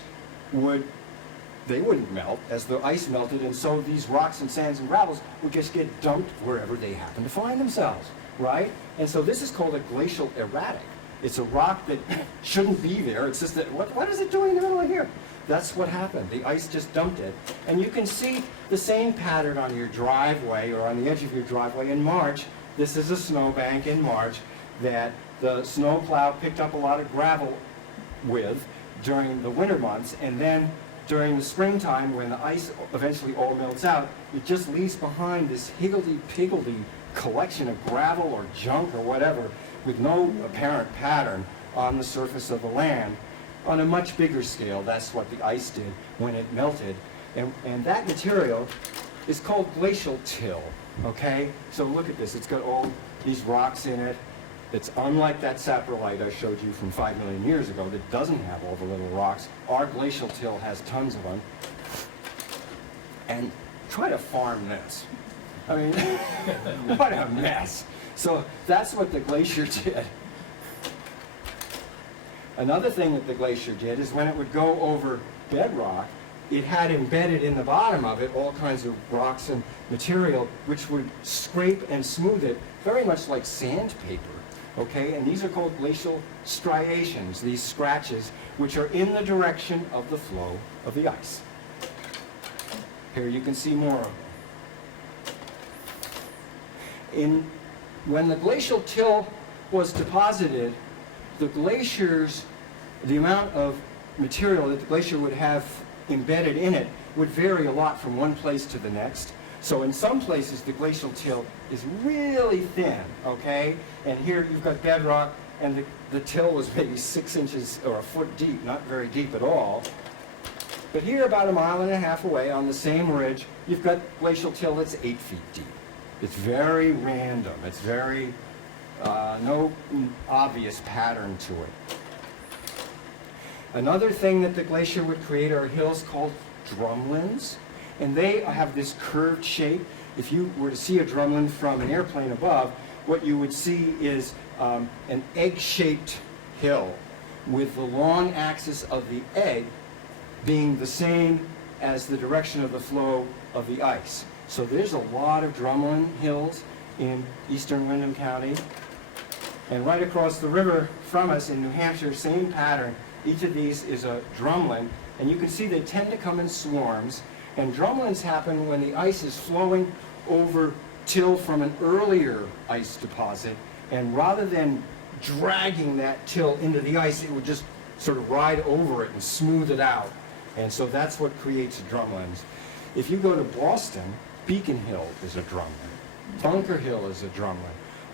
they wouldn't melt as the ice melted, and so these rocks and sands and gravels would just get dumped wherever they happen to find themselves, right? And so this is called a glacial erratic. It's a rock that shouldn't be there. It's just that, what is it doing in the middle of here? That's what happened. The ice just dumped it. And you can see the same pattern on your driveway or on the edge of your driveway in March. This is a snowbank in March that the snowplow picked up a lot of gravel with during the winter months, and then during the springtime when the ice eventually all melts out, it just leaves behind this higgledy-piggledy collection of gravel or junk or whatever with no apparent pattern on the surface of the land. On a much bigger scale, that's what the ice did when it melted. And that material is called glacial till, okay? So look at this, it's got all these rocks in it. It's unlike that saprolite I showed you from 5 million years ago that doesn't have all the little rocks. Our glacial till has tons of them. And try to farm this. I mean, what a mess. So that's what the glacier did. Another thing that the glacier did is when it would go over bedrock, it had embedded in the bottom of it all kinds of rocks and material which would scrape and smooth it very much like sandpaper. Okay, and these are called glacial striations, these scratches, which are in the direction of the flow of the ice. Here you can see more of them. When the glacial till was deposited, the glaciers, the amount of material that the glacier would have embedded in it would vary a lot from one place to the next. So in some places, the glacial till is really thin, okay? And here you've got bedrock, and the till was maybe 6 inches or a foot deep, not very deep at all. But here, about 1.5 miles away on the same ridge, you've got glacial till that's 8 feet deep. It's very random. It's very, no obvious pattern to it. Another thing that the glacier would create are hills called drumlins. And they have this curved shape. If you were to see a drumlin from an airplane above, what you would see is an egg-shaped hill with the long axis of the egg being the same as the direction of the flow of the ice. So there's a lot of drumlin hills in eastern Windham County. And right across the river from us in New Hampshire, same pattern. Each of these is a drumlin. And you can see they tend to come in swarms. And drumlins happen when the ice is flowing over till from an earlier ice deposit. And rather than dragging that till into the ice, it would just sort of ride over it and smooth it out. And so that's what creates drumlins. If you go to Boston, Beacon Hill is a drumlin. Bunker Hill is a drumlin.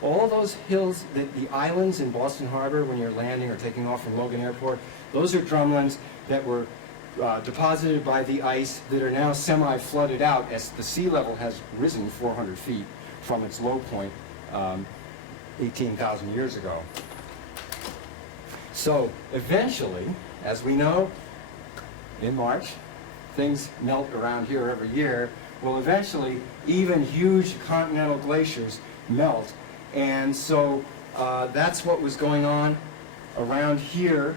All those hills, the islands in Boston Harbor when you're landing or taking off from Logan Airport, those are drumlins that were deposited by the ice that are now semi-flooded out as the sea level has risen 400 feet from its low point 18,000 years ago. So eventually, as we know, in March, things melt around here every year. Well, eventually, even huge continental glaciers melt. And so that's what was going on around here,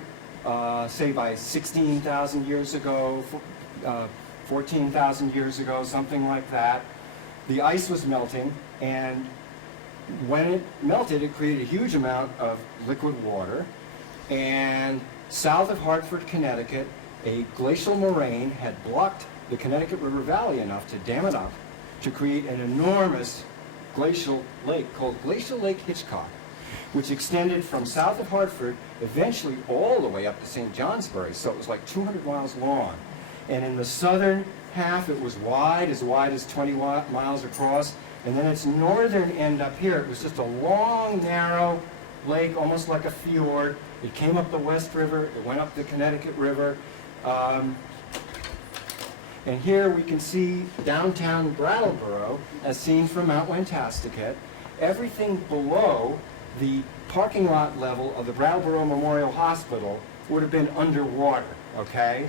say by 16,000 years ago, 14,000 years ago, something like that. The ice was melting, and when it melted, it created a huge amount of liquid water. And south of Hartford, Connecticut, a glacial moraine had blocked the Connecticut River Valley enough to dam it up to create an enormous glacial lake called Glacial Lake Hitchcock, which extended from south of Hartford eventually all the way up to St. Johnsbury. So it was like 200 miles long. And in the southern half, it was as wide as 20 miles across. And then its northern end up here, it was just a long, narrow lake, almost like a fjord. It came up the West River, it went up the Connecticut River. And here we can see downtown Brattleboro as seen from Mount Wentasticet. Everything below the parking lot level of the Brattleboro Memorial Hospital would have been underwater, okay?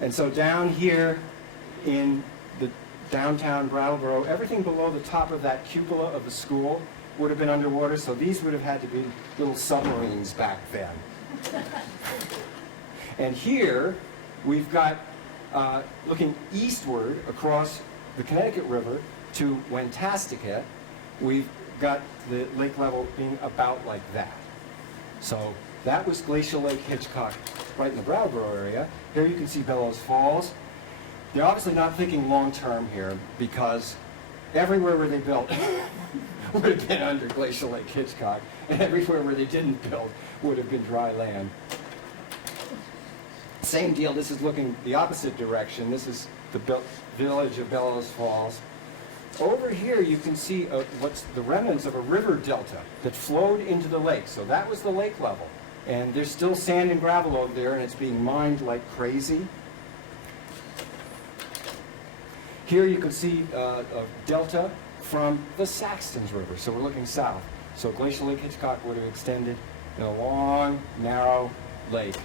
And so down here in the downtown Brattleboro, everything below the top of that cupola of the school would have been underwater, so these would have had to be little submarines back then. And here, we've got, looking eastward across the Connecticut River to Wentasticet, we've got the lake level being about like that. So that was Glacial Lake Hitchcock right in the Brattleboro area. Here you can see Bellows Falls. They're obviously not thinking long-term here because everywhere where they built would have been under Glacial Lake Hitchcock, and everywhere where they didn't build would have been dry land. Same deal, this is looking the opposite direction. This is the village of Bellows Falls. over here you can see what's the remnants of a river delta that flowed into the lake. So that was the lake level. And there's still sand and gravel over there, and it's being mined like crazy. Here you can see a delta from the Saxtons River. So we're looking south. So Glacial Lake Hitchcock would have extended in a long, narrow lake.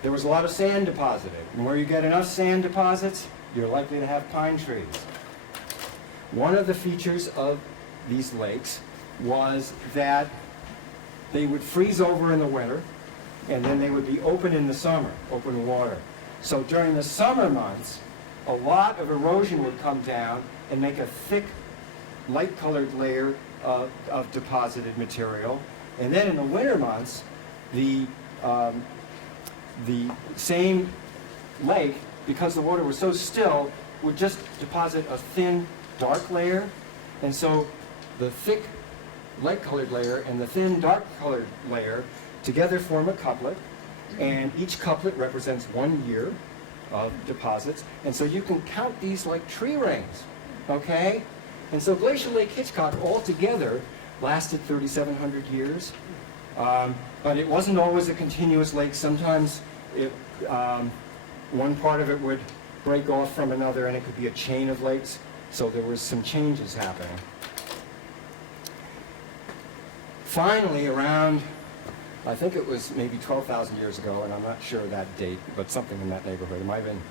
There was a lot of sand deposited. And where you get enough sand deposits, you're likely to have pine trees. One of the features of these lakes was that they would freeze over in the winter, and then they would be open in the summer, open water. So during the summer months, a lot of erosion would come down and make a thick, light-colored layer of deposited material. And then in the winter months, the same lake, because the water was so still, would just deposit a thin, dark layer. And so the thick, light-colored layer and the thin, dark-colored layer together form a couplet. And each couplet represents 1 year of deposits. And so you can count these like tree rings, okay? And so Glacial Lake Hitchcock altogether lasted 3,700 years. But it wasn't always a continuous lake. Sometimes one part of it would break off from another, and it could be a chain of lakes. So there was some changes happening. Finally, around, I think it was maybe 12,000 years ago, and I'm not sure that date, but something in that neighborhood. It might have been,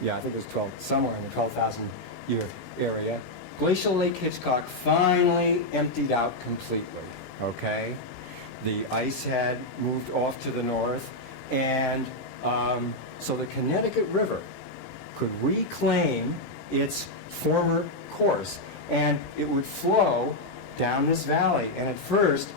yeah, I think it was somewhere in the 12,000 year area. Glacial Lake Hitchcock finally emptied out completely, okay? The ice had moved off to the north, and so the Connecticut River could reclaim its former course, and it would flow down this valley. And at first,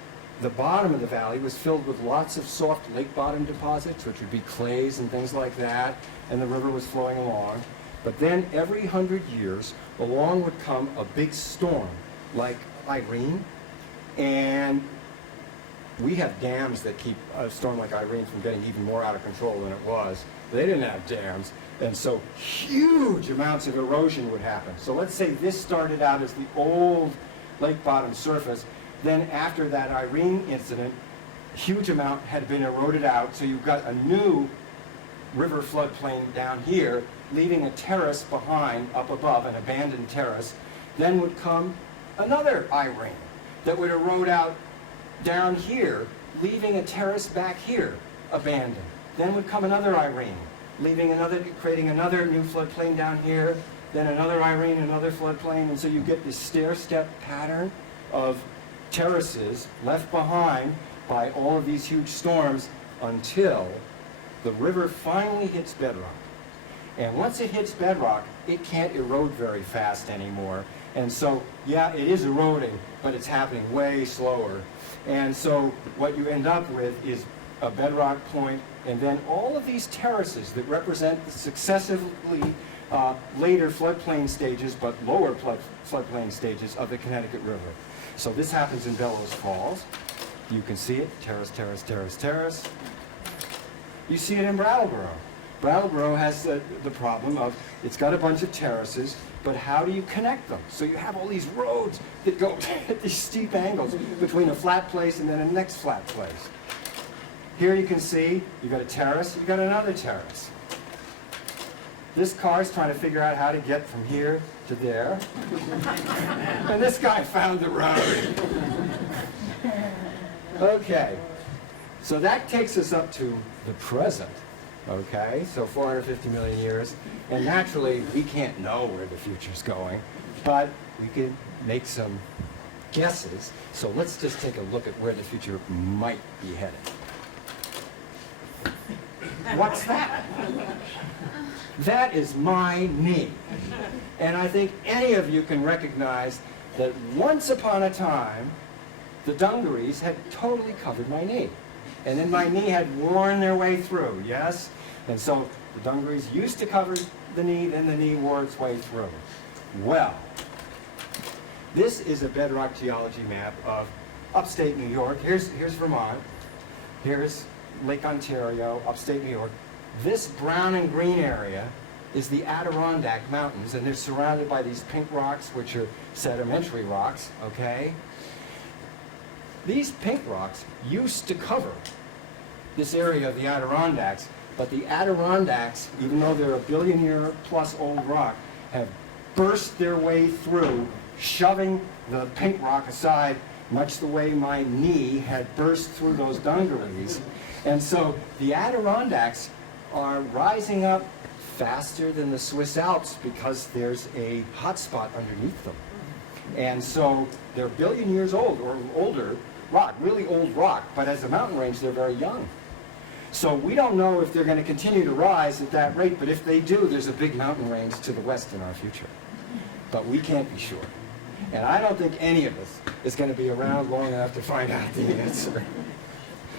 the bottom of the valley was filled with lots of soft lake bottom deposits, which would be clays and things like that, and the river was flowing along. But then every 100 years, along would come a big storm, like Irene, and we have dams that keep a storm like Irene from getting even more out of control than it was. They didn't have dams, and so huge amounts of erosion would happen. So let's say this started out as the old lake bottom surface. Then after that Irene incident, a huge amount had been eroded out, so you've got a new river floodplain down here, leaving a terrace behind up above, an abandoned terrace. Then would come another Irene that would erode out down here, leaving a terrace back here, abandoned. Then would come another Irene, creating another new floodplain down here, then another Irene, another floodplain, and so you get this stair-step pattern of terraces left behind by all of these huge storms until the river finally hits bedrock. And once it hits bedrock, it can't erode very fast anymore. And so, yeah, it is eroding, but it's happening way slower. And so what you end up with is a bedrock point, and then all of these terraces that represent the successively later floodplain stages, but lower floodplain stages of the Connecticut River. So this happens in Bellows Falls. You can see it, terrace, terrace, terrace, terrace. You see it in Brattleboro. Brattleboro has the problem of, it's got a bunch of terraces, but how do you connect them? So you have all these roads that go at these steep angles between a flat place and then a next flat place. Here you can see, you've got a terrace, you've got another terrace. This car's trying to figure out how to get from here to there. And this guy found the road. Okay, so that takes us up to the present. Okay, so 450 million years. And naturally, we can't know where the future's going, but we can make some guesses. So let's just take a look at where the future might be headed. What's that? That is my knee. And I think any of you can recognize that once upon a time, the dungarees had totally covered my knee. And then my knee had worn their way through, yes? And so the dungarees used to cover the knee, then the knee wore its way through. Well, this is a bedrock geology map of upstate New York. Here's Vermont. Here's Lake Ontario, upstate New York. This brown and green area is the Adirondack Mountains, and they're surrounded by these pink rocks, which are sedimentary rocks, okay? These pink rocks used to cover this area of the Adirondacks, but the Adirondacks, even though they're a billion-year-plus old rock, have burst their way through, shoving the pink rock aside, much the way my knee had burst through those dungarees. And so the Adirondacks are rising up faster than the Swiss Alps because there's a hot spot underneath them. And so they're a billion years old or older rock, really old rock, but as a mountain range, they're very young. So we don't know if they're going to continue to rise at that rate, but if they do, there's a big mountain range to the west in our future. But we can't be sure. And I don't think any of us is going to be around long enough to find out the answer.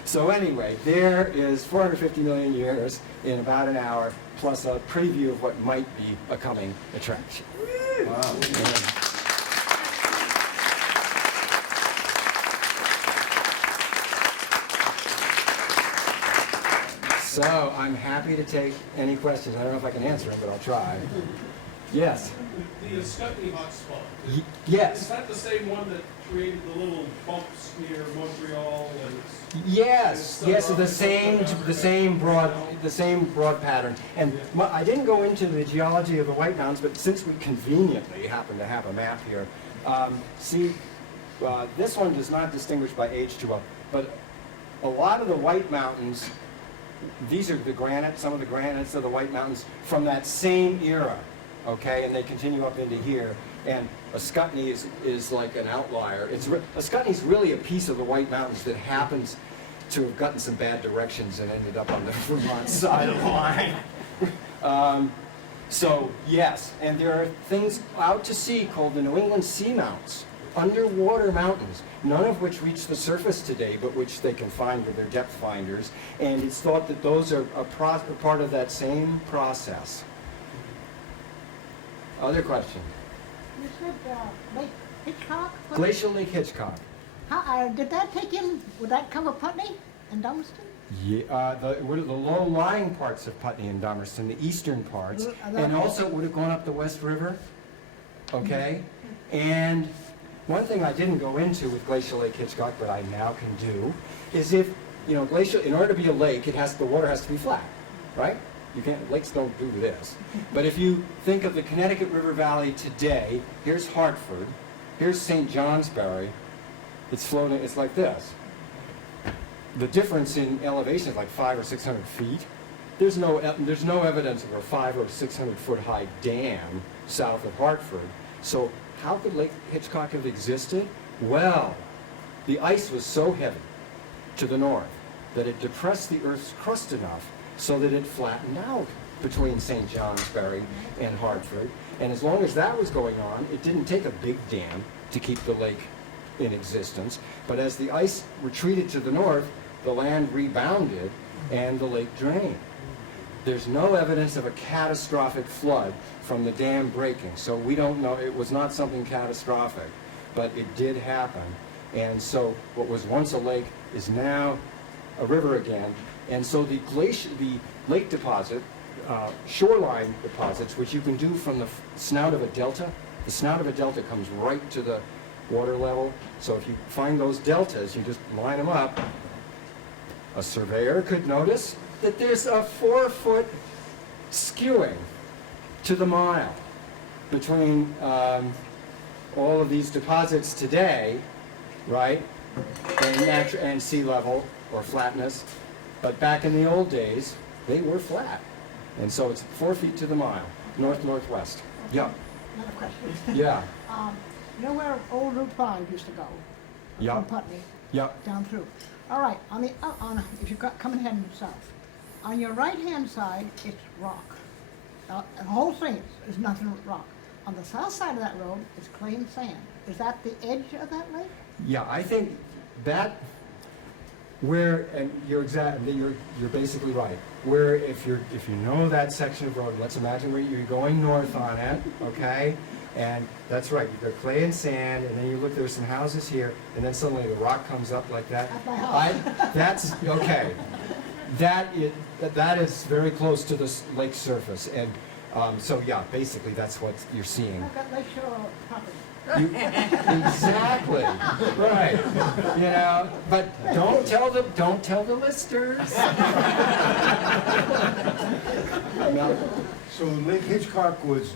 So anyway, there is 450 million years in about an hour, plus a preview of what might be a coming attraction. Wow. So I'm happy to take any questions. I don't know if I can answer them, but I'll try. Yes. The Ascutney hotspot, is Yes. that the same one that created the little bumps near Montreal and? Yes. Yes. The same broad pattern. And I didn't go into the geology of the White Mountains, but since we conveniently happen to have a map here, see, this one does not distinguish by age too well, but a lot of the White Mountains. These are the granite, some of the granites of the White Mountains from that same era, okay? And they continue up into here. And Ascutney is like an outlier. Ascutney's really a piece of the White Mountains that happens to have gotten some bad directions and ended up on the Vermont side of the line. So, yes, and there are things out to sea called the New England Seamounts, underwater mountains, none of which reach the surface today, but which they can find with their depth finders. And it's thought that those are a part of that same process. Other question? You said Lake Hitchcock? Glacial Lake Hitchcock. Did that take in, would that cover Putney and Dummerston? Yeah, the low-lying parts of Putney and Dummerston, the eastern parts, and also it would have gone up the West River, okay? And one thing I didn't go into with Glacial Lake Hitchcock, but I now can do, is if, glacial, in order to be a lake, the water has to be flat, right? Lakes don't do this. But if you think of the Connecticut River Valley today, here's Hartford, here's St. Johnsbury, it's floating, it's like this. The difference in elevation is like 500 or 600 feet. There's no evidence of a 500 or 600 foot high dam south of Hartford. So how could Lake Hitchcock have existed? Well, the ice was so heavy to the north that it depressed the Earth's crust enough so that it flattened out between St. Johnsbury and Hartford. And as long as that was going on, it didn't take a big dam to keep the lake in existence. But as the ice retreated to the north, the land rebounded and the lake drained. There's no evidence of a catastrophic flood from the dam breaking, so we don't know. It was not something catastrophic, but it did happen. And so what was once a lake is now a river again. And so the lake deposit, shoreline deposits, which you can do from the snout of a delta, the snout of a delta comes right to the water level. So if you find those deltas, you just line them up. A surveyor could notice that there's a 4-foot skewing to the mile between all of these deposits today, right, and sea level or flatness. But back in the old days, they were flat. And so it's 4 feet to the mile, north-northwest. Yeah. Another question. Yeah. You know where old Route 5 used to go? Yeah. From Putney Yeah. down through. All right, if you're coming heading south, on your right-hand side, it's rock. The whole thing is nothing but rock. On the south side of that road, it's clay and sand. Is that the edge of that lake? Yeah, I think that and you're basically right. Where if you know that section of road, let's imagine where you're going north on it, okay? And that's right, you've got clay and sand, and then you look, there's some houses here, and then suddenly the rock comes up like that. That's my house. That's, okay. That is very close to the lake surface, and So yeah, basically that's what you're seeing. I've got lakeshore property. Exactly, right. You know, but don't tell the listeners. No, So Lake Hitchcock was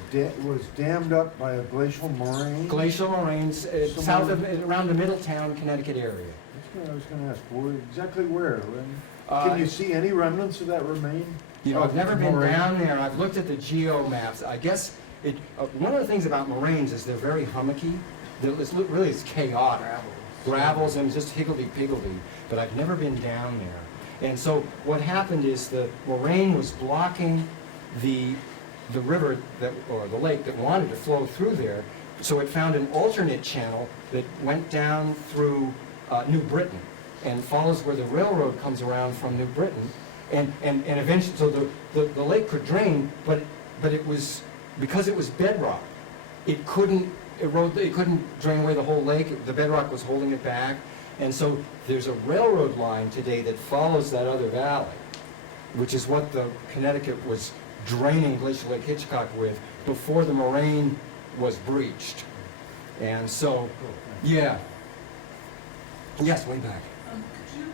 dammed up by a glacial moraine? glacial moraines south of, around the Middletown, Connecticut area. That's what I was gonna ask, exactly where? Uh, Can you see any remnants of that remain? You know, I've never been Moraine? down there. I've looked at the geo maps. I guess one of the things about moraines is they're very hummocky. It's chaotic. Gravels and just higgledy-piggledy. But I've never been down there. And so what happened is the moraine was blocking the river or the lake that wanted to flow through there. So it found an alternate channel that went down through New Britain and follows where the railroad comes around from New Britain. And eventually, so the lake could drain, but it was, because it was bedrock, it couldn't erode, it couldn't drain away the whole lake. The bedrock was holding it back. And so there's a railroad line today that follows that other valley, which is what the Connecticut was draining Glacial Lake Hitchcock with before the moraine was breached. And so, yeah. Yes, way back. Could you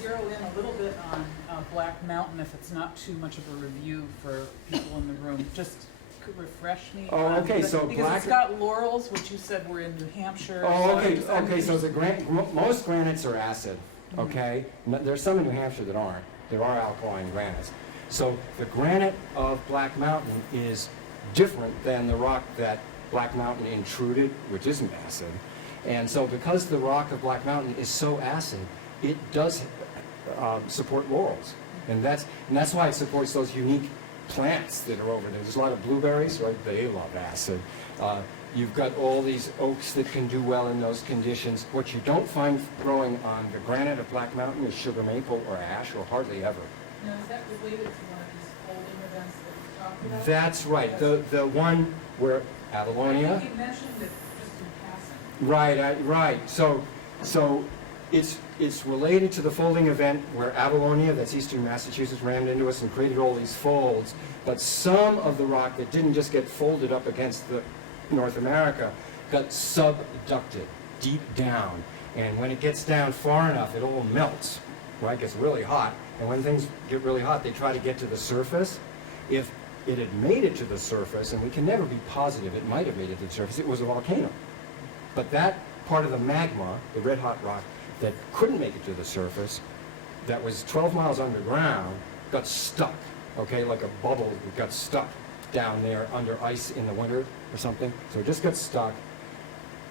zero in a little bit on Black Mountain, if it's not too much of a review for people in the room? Just could refresh me. Oh, on okay, so because Black- it's got laurels, which you said were in New Hampshire. Oh, so okay, just- okay, so most granites are acid, okay? There's some in New Hampshire that aren't. There are alkaline granites. So the granite of Black Mountain is different than the rock that Black Mountain intruded, which isn't acid. And so because the rock of Black Mountain is so acid, it does support laurels. And that's why it supports those unique plants that are over there. There's a lot of blueberries, right? They love acid. You've got all these oaks that can do well in those conditions. What you don't find growing on the granite of Black Mountain is sugar maple or ash, or hardly ever. Now, is that related to one of these folding events that we talked about? That's right. The one where Avalonia. I think you mentioned it just in passing. Right. So it's related to the folding event where Avalonia, that's eastern Massachusetts, rammed into us and created all these folds. But some of the rock that didn't just get folded up against the North America got subducted deep down. And when it gets down far enough, it all melts, right? It gets really hot. And when things get really hot, they try to get to the surface. If it had made it to the surface, and we can never be positive it might have made it to the surface, it was a volcano. But that part of the magma, the red hot rock, that couldn't make it to the surface, that was 12 miles underground, got stuck, okay, like a bubble that got stuck down there under ice in the winter or something. So it just got stuck.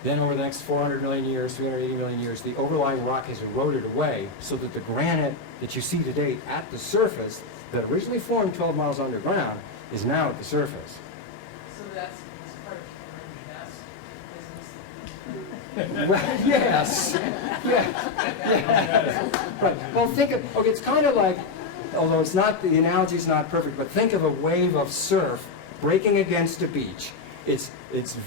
Then over the next 400 million years, 380 million years, the overlying rock has eroded away so that the granite that you see today at the surface that originally formed 12 miles underground is now at the surface. So that's part of the business. Well, yes. Yeah. Right. Well, think of, okay, it's kind of like, although it's not, the analogy's not perfect, but think of a wave of surf breaking against a beach. It's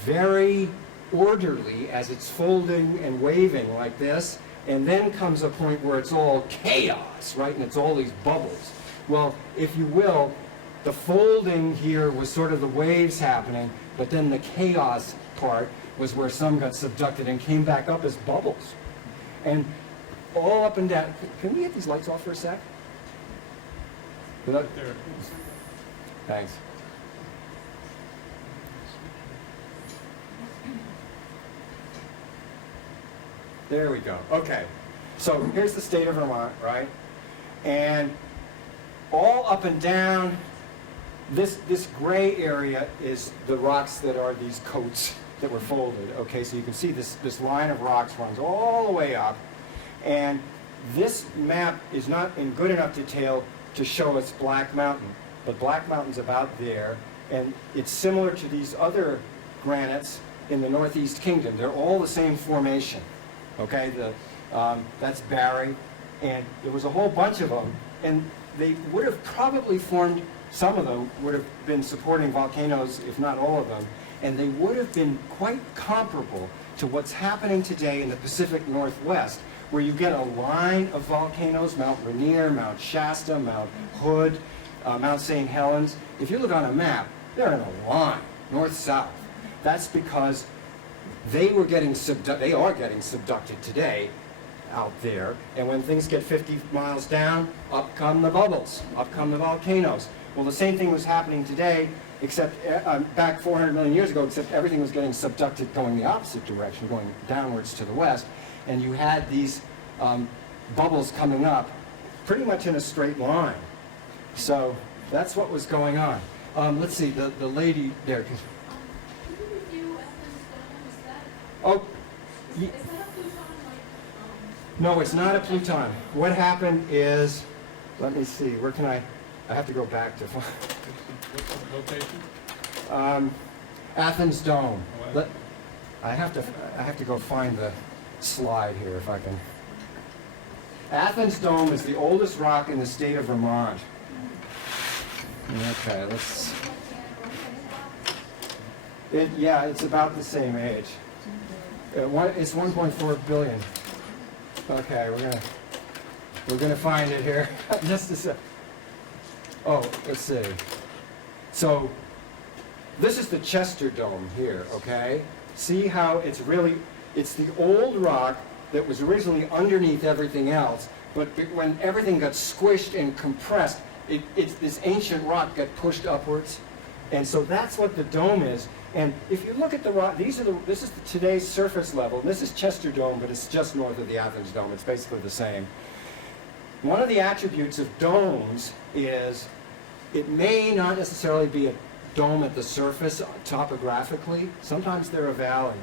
very orderly as it's folding and waving like this, and then comes a point where it's all chaos, right? And it's all these bubbles. Well, if you will, the folding here was sort of the waves happening, but then the chaos part was where some got subducted and came back up as bubbles. And all up and down. Can we get these lights off for a sec? Without- There. Thanks. There we go. Okay. So here's the state of Vermont, right? And all up and down, this gray area is the rocks that are these coats that were folded. Okay, so you can see this line of rocks runs all the way up. And this map is not in good enough detail to show us Black Mountain. But Black Mountain's about there. And it's similar to these other granites in the Northeast Kingdom. They're all the same formation. Okay, that's Barry, and there was a whole bunch of them, and they would have probably formed, some of them would have been supporting volcanoes, if not all of them, and they would have been quite comparable to what's happening today in the Pacific Northwest, where you get a line of volcanoes, Mount Rainier, Mount Shasta, Mount Hood, Mount St. Helens. If you look on a map, they're in a line, north-south. That's because they are getting subducted today out there, and when things get 50 miles down, up come the bubbles, up come the volcanoes. Well, the same thing was happening today, except back 400 million years ago, except everything was getting subducted going the opposite direction, going downwards to the west, and you had these bubbles coming up pretty much in a straight line. So that's what was going on. Let's see, the lady there. Can you review Athens Dome? Is that, Oh, is that a Pluton like, no, it's not a Pluton. What happened is, let me see, where can I have to go back to, What's the location? Athens Dome. Oh, I have to go find the slide here if I can. Athens Dome is the oldest rock in the state of Vermont. Okay, let's. Yeah, it's about the same age. It's 1.4 billion. Okay, we're gonna find it here. Just a sec. Oh, let's see. So, this is the Chester Dome here, okay? See how it's the old rock that was originally underneath everything else, but when everything got squished and compressed, it's this ancient rock got pushed upwards. And so that's what the dome is. And if you look at the rock, this is today's surface level. This is Chester Dome, but it's just north of the Athens Dome. It's basically the same. One of the attributes of domes is it may not necessarily be a dome at the surface topographically. Sometimes they're a valley.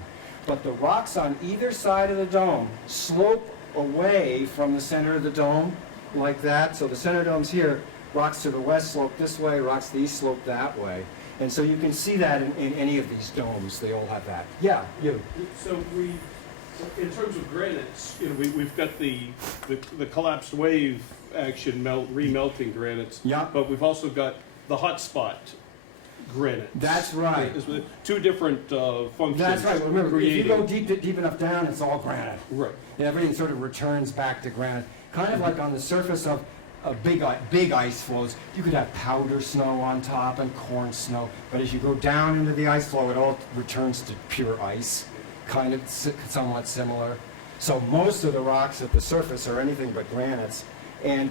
But the rocks on either side of the dome slope away from the center of the dome like that. So the center dome's here. Rocks to the west slope this way, rocks to the east slope that way. And so you can see that in any of these domes. They all have that. Yeah, you. So in terms of granites, we've got the collapsed wave action remelting granites. Yeah. But we've also got the hotspot granite. That's right. Two different functions. That's right. Remember, creating. if you go deep enough down, it's all granite. Right. Everything sort of returns back to granite. Kind of like on the surface of big ice flows, you could have powder snow on top and corn snow, but as you go down into the ice flow, it all returns to pure ice, kind of somewhat similar. So most of the rocks at the surface are anything but granites, and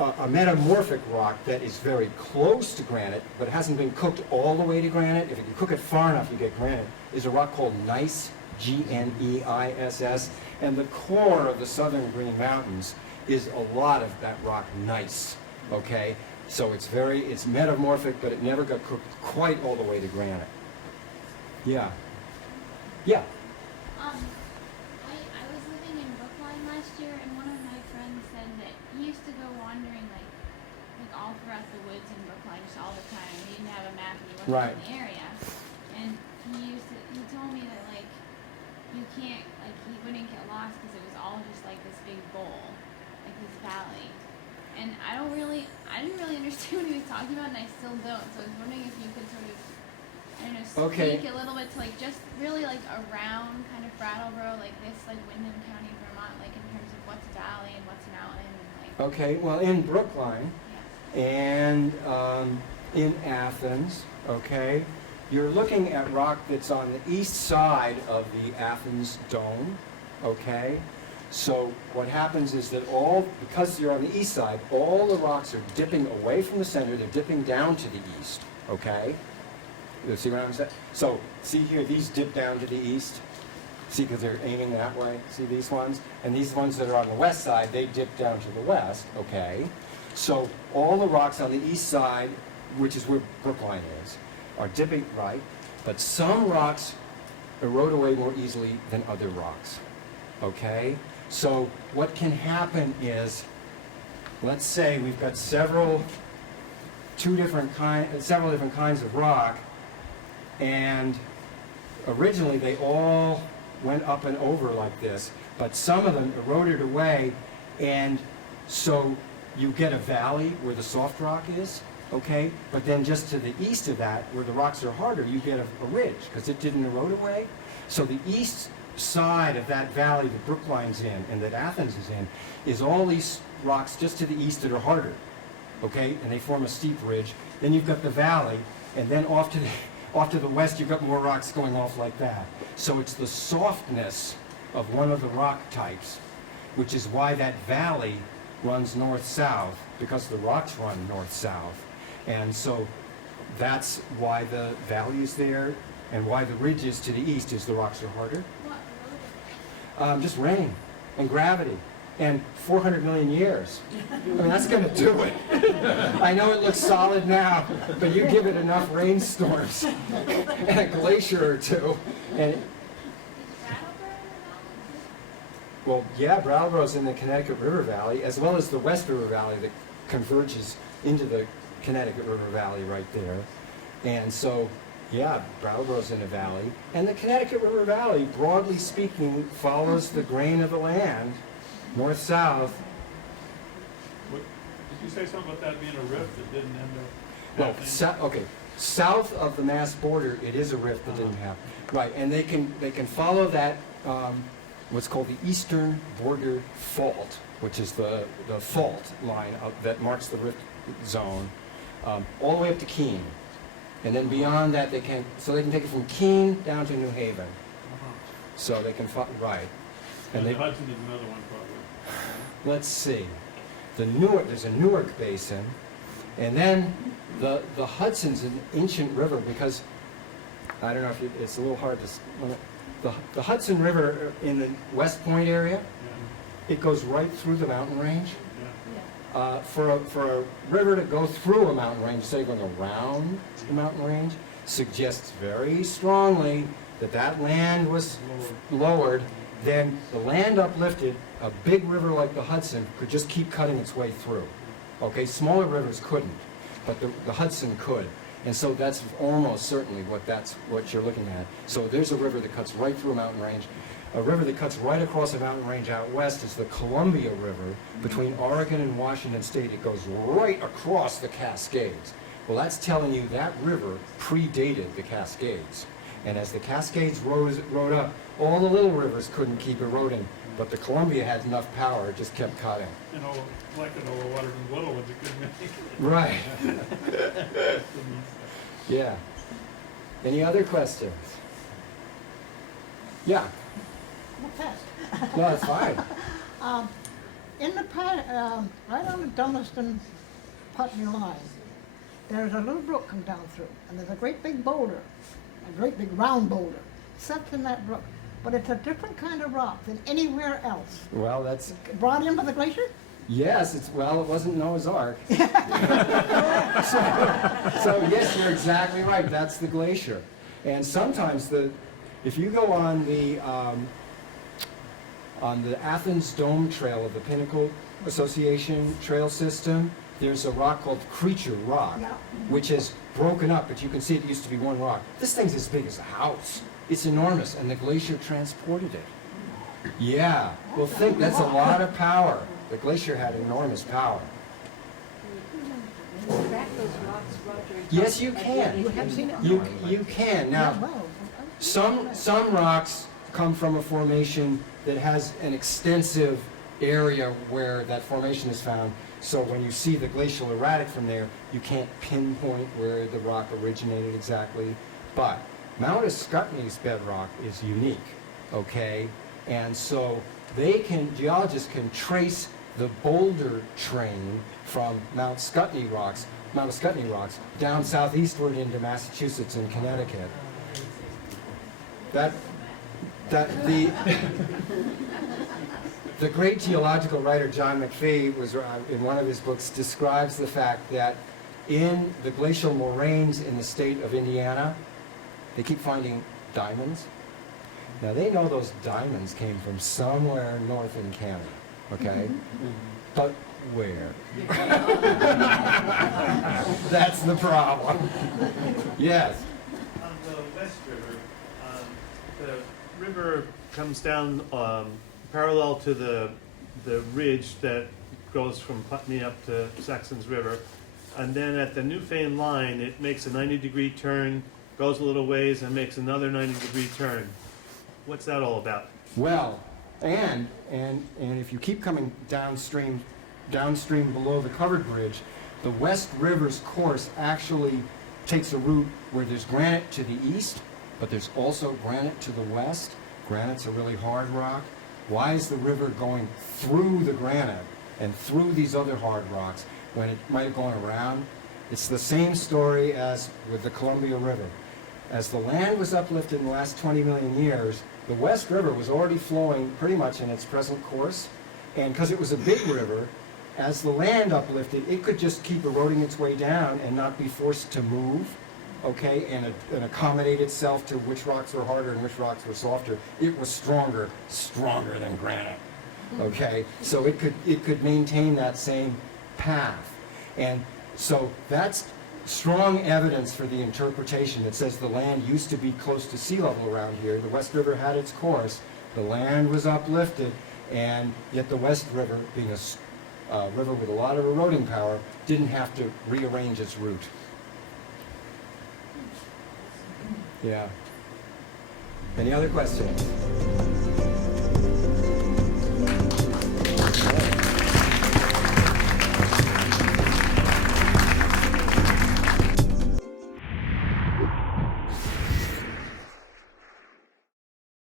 a metamorphic rock that is very close to granite, but hasn't been cooked all the way to granite, if you cook it far enough, you get granite, is a rock called gneiss, G-N-E-I-S-S, and the core of the southern Green Mountains is a lot of that rock gneiss, okay? So it's metamorphic, but it never got cooked quite all the way to granite. Yeah. Yeah. I was living in Brookline last year, and one of my friends said that he used to go wandering like all throughout the woods in Brookline just all the time. He didn't have a map, and he wasn't Right. in the area. And he told me that like you can't, like he wouldn't get lost because it was all just like this big bowl, like this valley. And I didn't really understand what he was talking about, and I still don't. So I was wondering if you could sort of, I don't know, Okay. speak a little bit to like just really like around kind of Brattleboro, like this, like Windham County, Vermont, like in terms of what's valley and what's mountain, and like. Okay, well, in Brookline Yeah. and in Athens, okay, you're looking at rock that's on the east side of the Athens Dome, okay? So what happens is that because you're on the east side, all the rocks are dipping away from the center, they're dipping down to the east, okay? You see what I'm saying? So, see here, these dip down to the east. See, because they're aiming that way. See these ones? And these ones that are on the west side, they dip down to the west, okay? So, all the rocks on the east side, which is where Brookline is, are dipping right, but some rocks erode away more easily than other rocks, okay? So, what can happen is, let's say we've got several different kinds of rock, and originally they all went up and over like this, but some of them eroded away, and so you get a valley where the soft rock is, okay? But then just to the east of that, where the rocks are harder, you get a ridge, because it didn't erode away. So the east side of that valley that Brookline's in and that Athens is in is all these rocks just to the east that are harder, okay, and they form a steep ridge. Then you've got the valley, and then off to the west, you've got more rocks going off like that. So it's the softness of one of the rock types, which is why that valley runs north-south, because the rocks run north-south. And so that's why the valley is there, and why the ridge is to the east is the rocks are harder. Just rain and gravity and 400 million years. I mean, that's going to do it. I know it looks solid now, but you give it enough rainstorms and a glacier or two, and well, yeah, Brattleboro's in the Connecticut River Valley, as well as the West River Valley that converges into the Connecticut River Valley right there. And so, yeah, Brattleboro's in a valley. And the Connecticut River Valley, broadly speaking, follows the grain of the land, north-south. What, did you say something about that being a rift that didn't end up Well, happening? okay, south of the Mass border, it is a rift that didn't happen. Right, and they can follow that, what's called the Eastern Border Fault, which is the fault line that marks the rift zone, all the way up to Keene. And then beyond that, they can take it from Keene down to New Haven. So they can, right. And And the Hudson is another one probably. let's see, there's a Newark Basin, and then the Hudson's an ancient river because, I don't know if it's a little hard to, the Hudson River in the West Point area, Yeah, it goes right through the mountain range. yeah. For a river to go through a mountain range instead of going around the mountain range suggests very strongly that that land was lowered. Then the land uplifted, a big river like the Hudson could just keep cutting its way through. Okay, smaller rivers couldn't, but the Hudson could. And so that's almost certainly what you're looking at. So there's a river that cuts right through a mountain range. A river that cuts right across a mountain range out west is the Columbia River. Between Oregon and Washington State, it goes right across the Cascades. Well, that's telling you that river predated the Cascades. And as the Cascades rode up, all the little rivers couldn't keep eroding, but the Columbia had enough power, it just kept cutting. You know, like an overwater than little ones, it couldn't make it. Right. Yeah. Any other questions? Yeah. I'm fast. No, it's fine. In the right on the Dummerston Putney line, there's a little brook comes down through, and there's a great big boulder, a great big round boulder, sets in that brook. But it's a different kind of rock than anywhere else. Well, that's, Brought in by the glacier? yes, it wasn't Noah's Ark. So yes, you're exactly right, that's the glacier. And sometimes if you go on the Athens Dome Trail of the Pinnacle Association Trail System, there's a rock called Creature Rock, Yeah. which is broken up, but you can see it used to be one rock. This thing's as big as a house. It's enormous, and the glacier transported it. Yeah, well think, that's a lot of power. The glacier had enormous power. Back those rocks, Roger. Yes, you can. You have seen it? You can. Yeah, Now, well, some rocks come from a formation that has an extensive area where that formation is found. So when you see the glacial erratic from there, you can't pinpoint where the rock originated exactly. But Mount Ascutney's bedrock is unique, okay? And so geologists can trace the boulder train from Mount Ascutney rocks down southeastward into Massachusetts and Connecticut. The great geological writer John McPhee was in one of his books describes the fact that in the glacial moraines in the state of Indiana, they keep finding diamonds. Now they know those diamonds came from somewhere north in Canada, okay? But where? That's the problem. Yes. On the West River, the river comes down parallel to the ridge that goes from Putney up to Saxon's River. And then at the Newfane line, it makes a 90-degree turn, goes a little ways, and makes another 90-degree turn. What's that all about? Well, and if you keep coming downstream below the covered bridge, The West River's course actually takes a route where there's granite to the east, but there's also granite to the west. Granite's a really hard rock. Why is the river going through the granite and through these other hard rocks when it might have gone around? It's the same story as with the Columbia River. As the land was uplifted in the last 20 million years, the West River was already flowing pretty much in its present course. And because it was a big river, as the land uplifted, it could just keep eroding its way down and not be forced to move, okay, and accommodate itself to which rocks were harder and which rocks were softer. It was stronger than granite, okay? So it could maintain that same path. And so that's strong evidence for the interpretation that says the land used to be close to sea level around here. The West River had its course, the land was uplifted, and yet the West River, being a river with a lot of eroding power, didn't have to rearrange its route. Yeah. Any other questions?